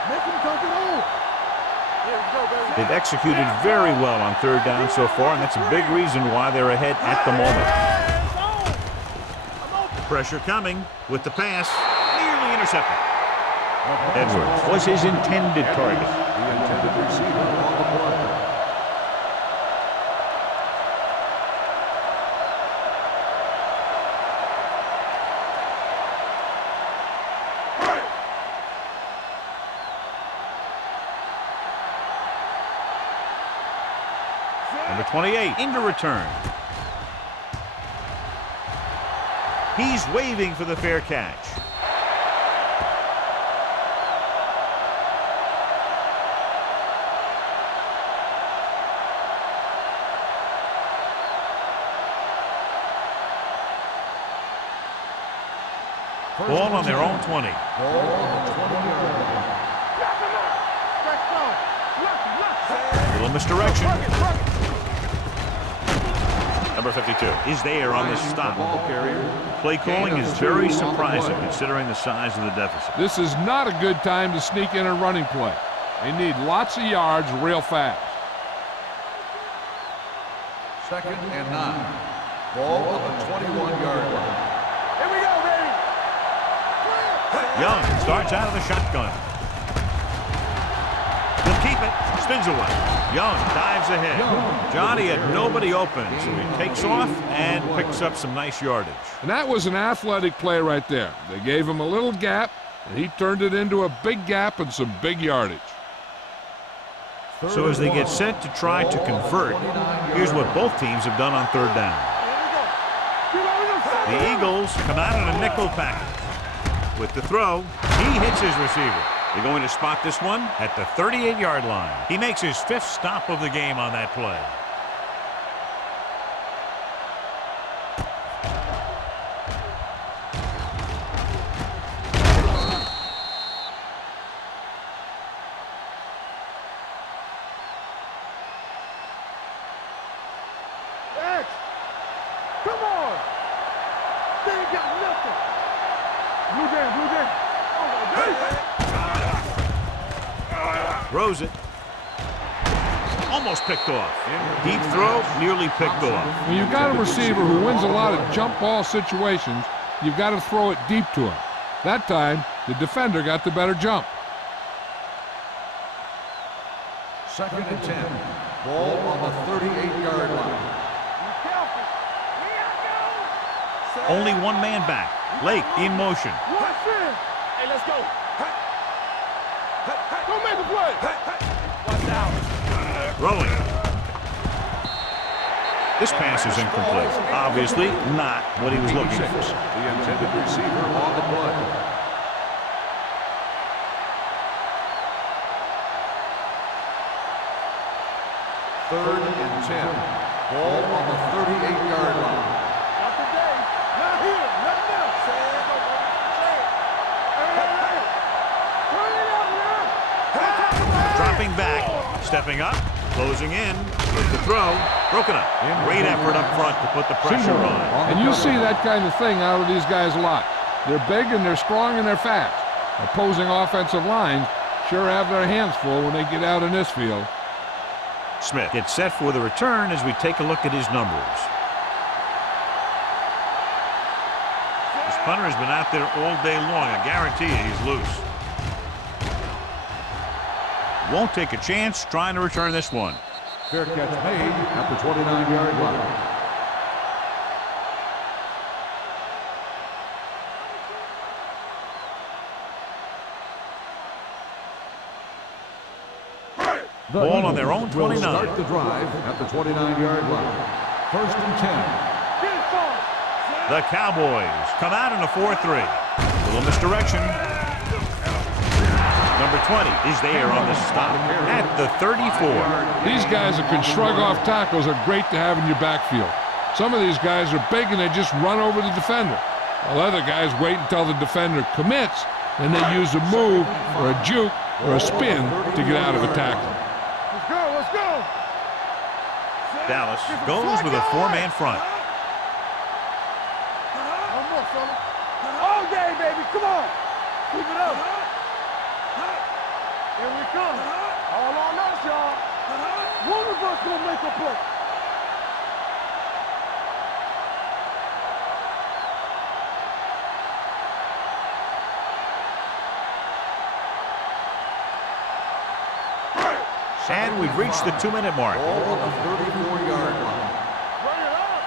They've executed very well on third down so far, and that's a big reason why they're ahead at the moment. Pressure coming with the pass, nearly intercepted. Edwards was his intended target. The intended receiver on the play. Number 28 into return. He's waving for the fair catch. Ball on their own 20. Ball on the 20-yard line. Little misdirection. Number 52 is there on the stop. Play calling is very surprising considering the size of the deficit. This is not a good time to sneak in a running play. They need lots of yards real fast. 2nd and 9. Ball on the 21-yard line. Here we go, baby. Young starts out of the shotgun. He'll keep it. Spins away. Young dives ahead. Johnny had nobody open, so he takes off and picks up some nice yardage. And that was an athletic play right there. They gave him a little gap, and he turned it into a big gap and some big yardage. So as they get set to try to convert, here's what both teams have done on third down. The Eagles come out in a nickel package. With the throw, he hits his receiver. They're going to spot this one at the 38-yard line. He makes his 5th stop of the game on that play. X. Come on. They ain't got nothing. Blue down, blue down. Throws it. Almost picked off. Deep throw, nearly picked off. When you've got a receiver who wins a lot of jump ball situations, you've got to throw it deep to him. That time, the defender got the better jump. 2nd and 10. Ball on the 38-yard line. Only one man back. Lake in motion. Hey, let's go. Go make a play. Watch out. Rolling. This pass is incomplete. Obviously not what he was looking for. The intended receiver on the play. Third and 10. Ball on the 38-yard line. Not today. Not here. Not now. Dropping back, stepping up, closing in, with the throw, broken up. Great effort up front to put the pressure on. And you see that kind of thing out of these guys a lot. They're big and they're strong and they're fast. Opposing offensive lines sure have their hands full when they get out in this field. Smith gets set for the return as we take a look at his numbers. This punter has been out there all day long. I guarantee you he's loose. Won't take a chance trying to return this one. Fair catch made at the 29-yard line. Ball on their own 29. Will start the drive at the 29-yard line. First and 10. The Cowboys come out in a 4-3. Little misdirection. Number 20 is there on the stop at the 34. These guys that can shrug off tackles are great to have in your backfield. Some of these guys are big and they just run over the defender, while other guys wait until the defender commits, and they use a move or a juke or a spin to get out of a tackle. Let's go. Dallas goes with a four-man front. One more, fella. All day, baby. Come on. Keep it up. Here we come. All on us, y'all. One of us gonna make a play. And we've reached the 2-minute mark. Ball on the 34-yard line. Bring it up.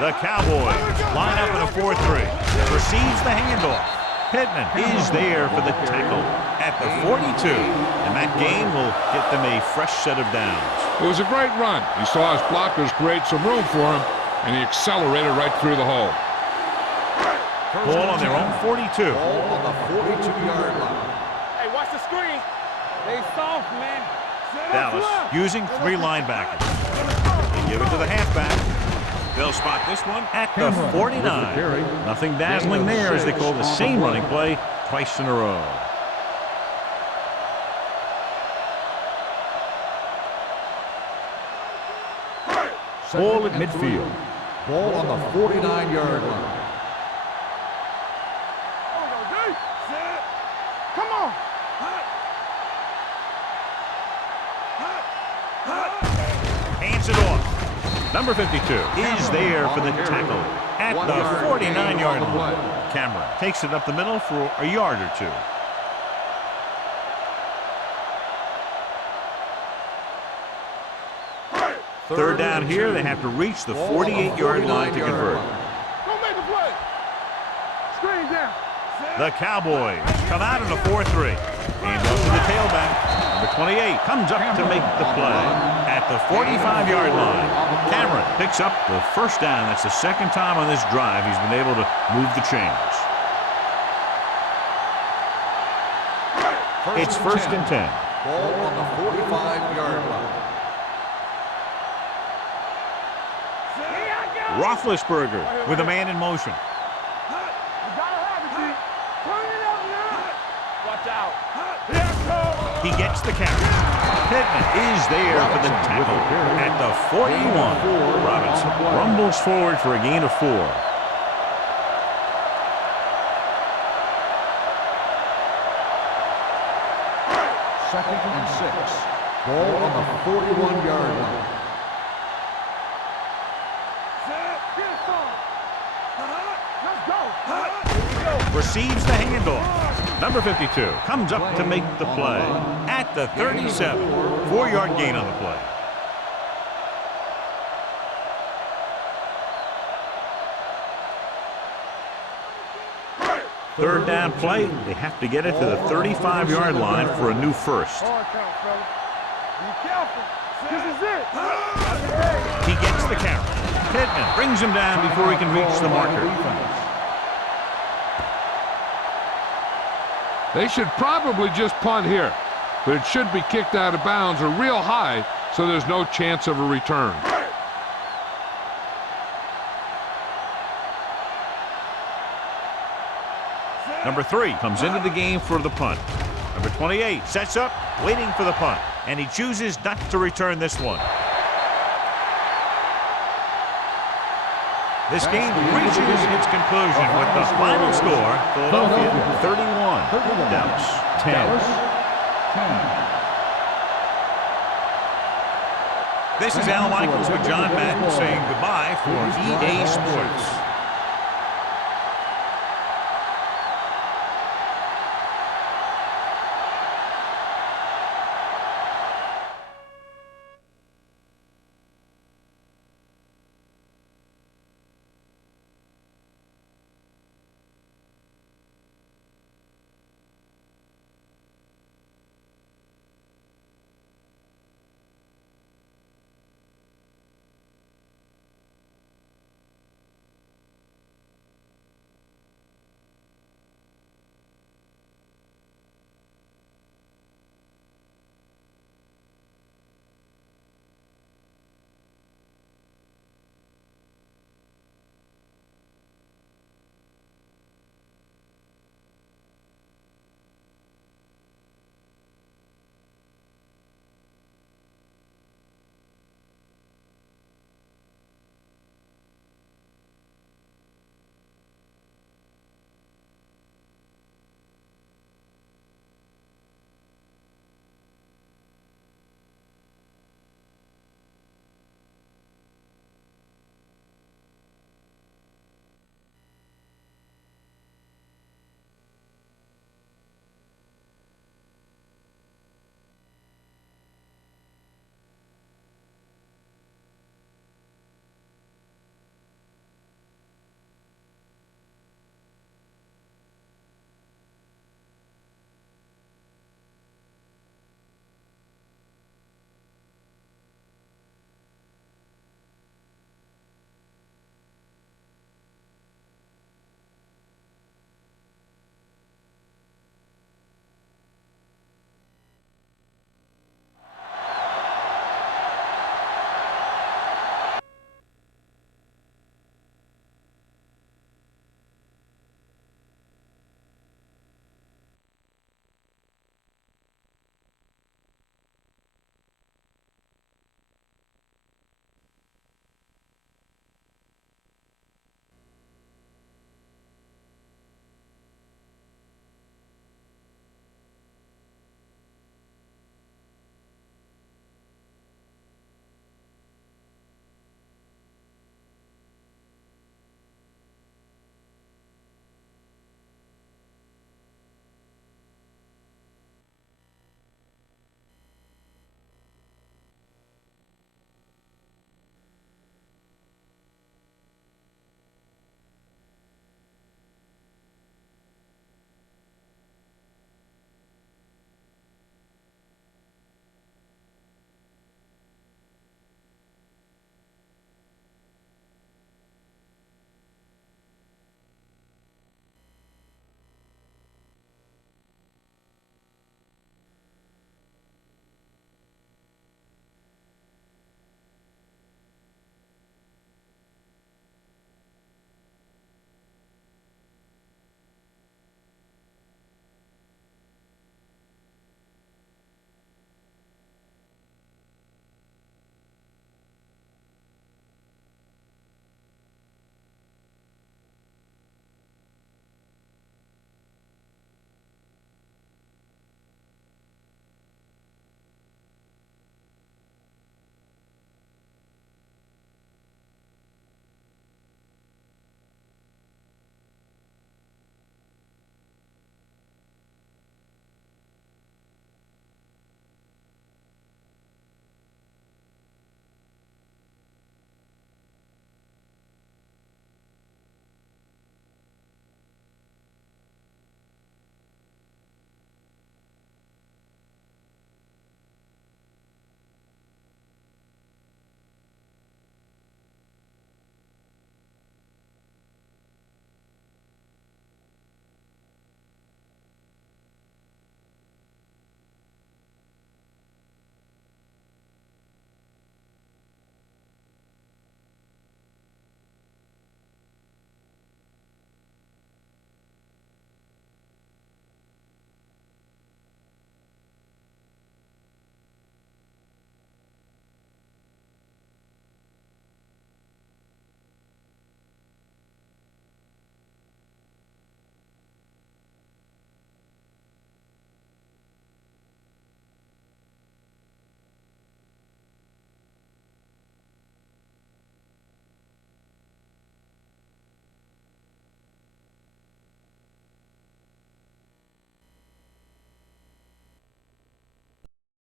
The Cowboys line up in a 4-3. Receives the handoff. Pittman is there for the tackle at the 42. And that gain will get them a fresh set of downs. It was a great run. He saw his blockers create some room for him, and he accelerated right through the hole. Ball on their own 42. Ball on the 42-yard line. Hey, watch the screen. They soft, man. Dallas using 3 linebackers. They give it to the halfback. They'll spot this one at the 49. Nothing dazzling there as they call the same running play twice in a row. Ball at midfield. Ball on the 49-yard line. Come on. Hands it off. Number 52 is there for the tackle at the 49-yard line. Cameron takes it up the middle for a yard or two. Third down here, they have to reach the 48-yard line to convert. Don't make a play. Screen down. The Cowboys come out in a 4-3. Hand off to the tailback. Number 28 comes up to make the play at the 45-yard line. Cameron picks up the first down. That's the second time on this drive he's been able to move the chains. It's first and 10. Ball on the 45-yard line. Roethlisberger with a man in motion. You gotta have it, D. Turn it up now. Watch out. He gets the carry. Pittman is there for the tackle at the 41. Robinson rumbles forward for a gain of 4. Second and 6. Ball on the 41-yard line. Receives the handoff. Number 52 comes up to make the play at the 37. 4-yard gain on the play. Third down play. They have to get it to the 35-yard line for a new first. Hard count, fella. Be careful. This is it. He gets the carry. Pittman brings him down before he can reach the marker. They should probably just punt here, but it should be kicked out of bounds or real high, so there's no chance of a return. Number 3 comes into the game for the punt. Number 28 sets up, waiting for the punt, and he chooses not to return this one. This game reaches its conclusion with the final score, Philadelphia 31, Dallas 10. This is Al Michaels with John Madden saying goodbye for EA Sports.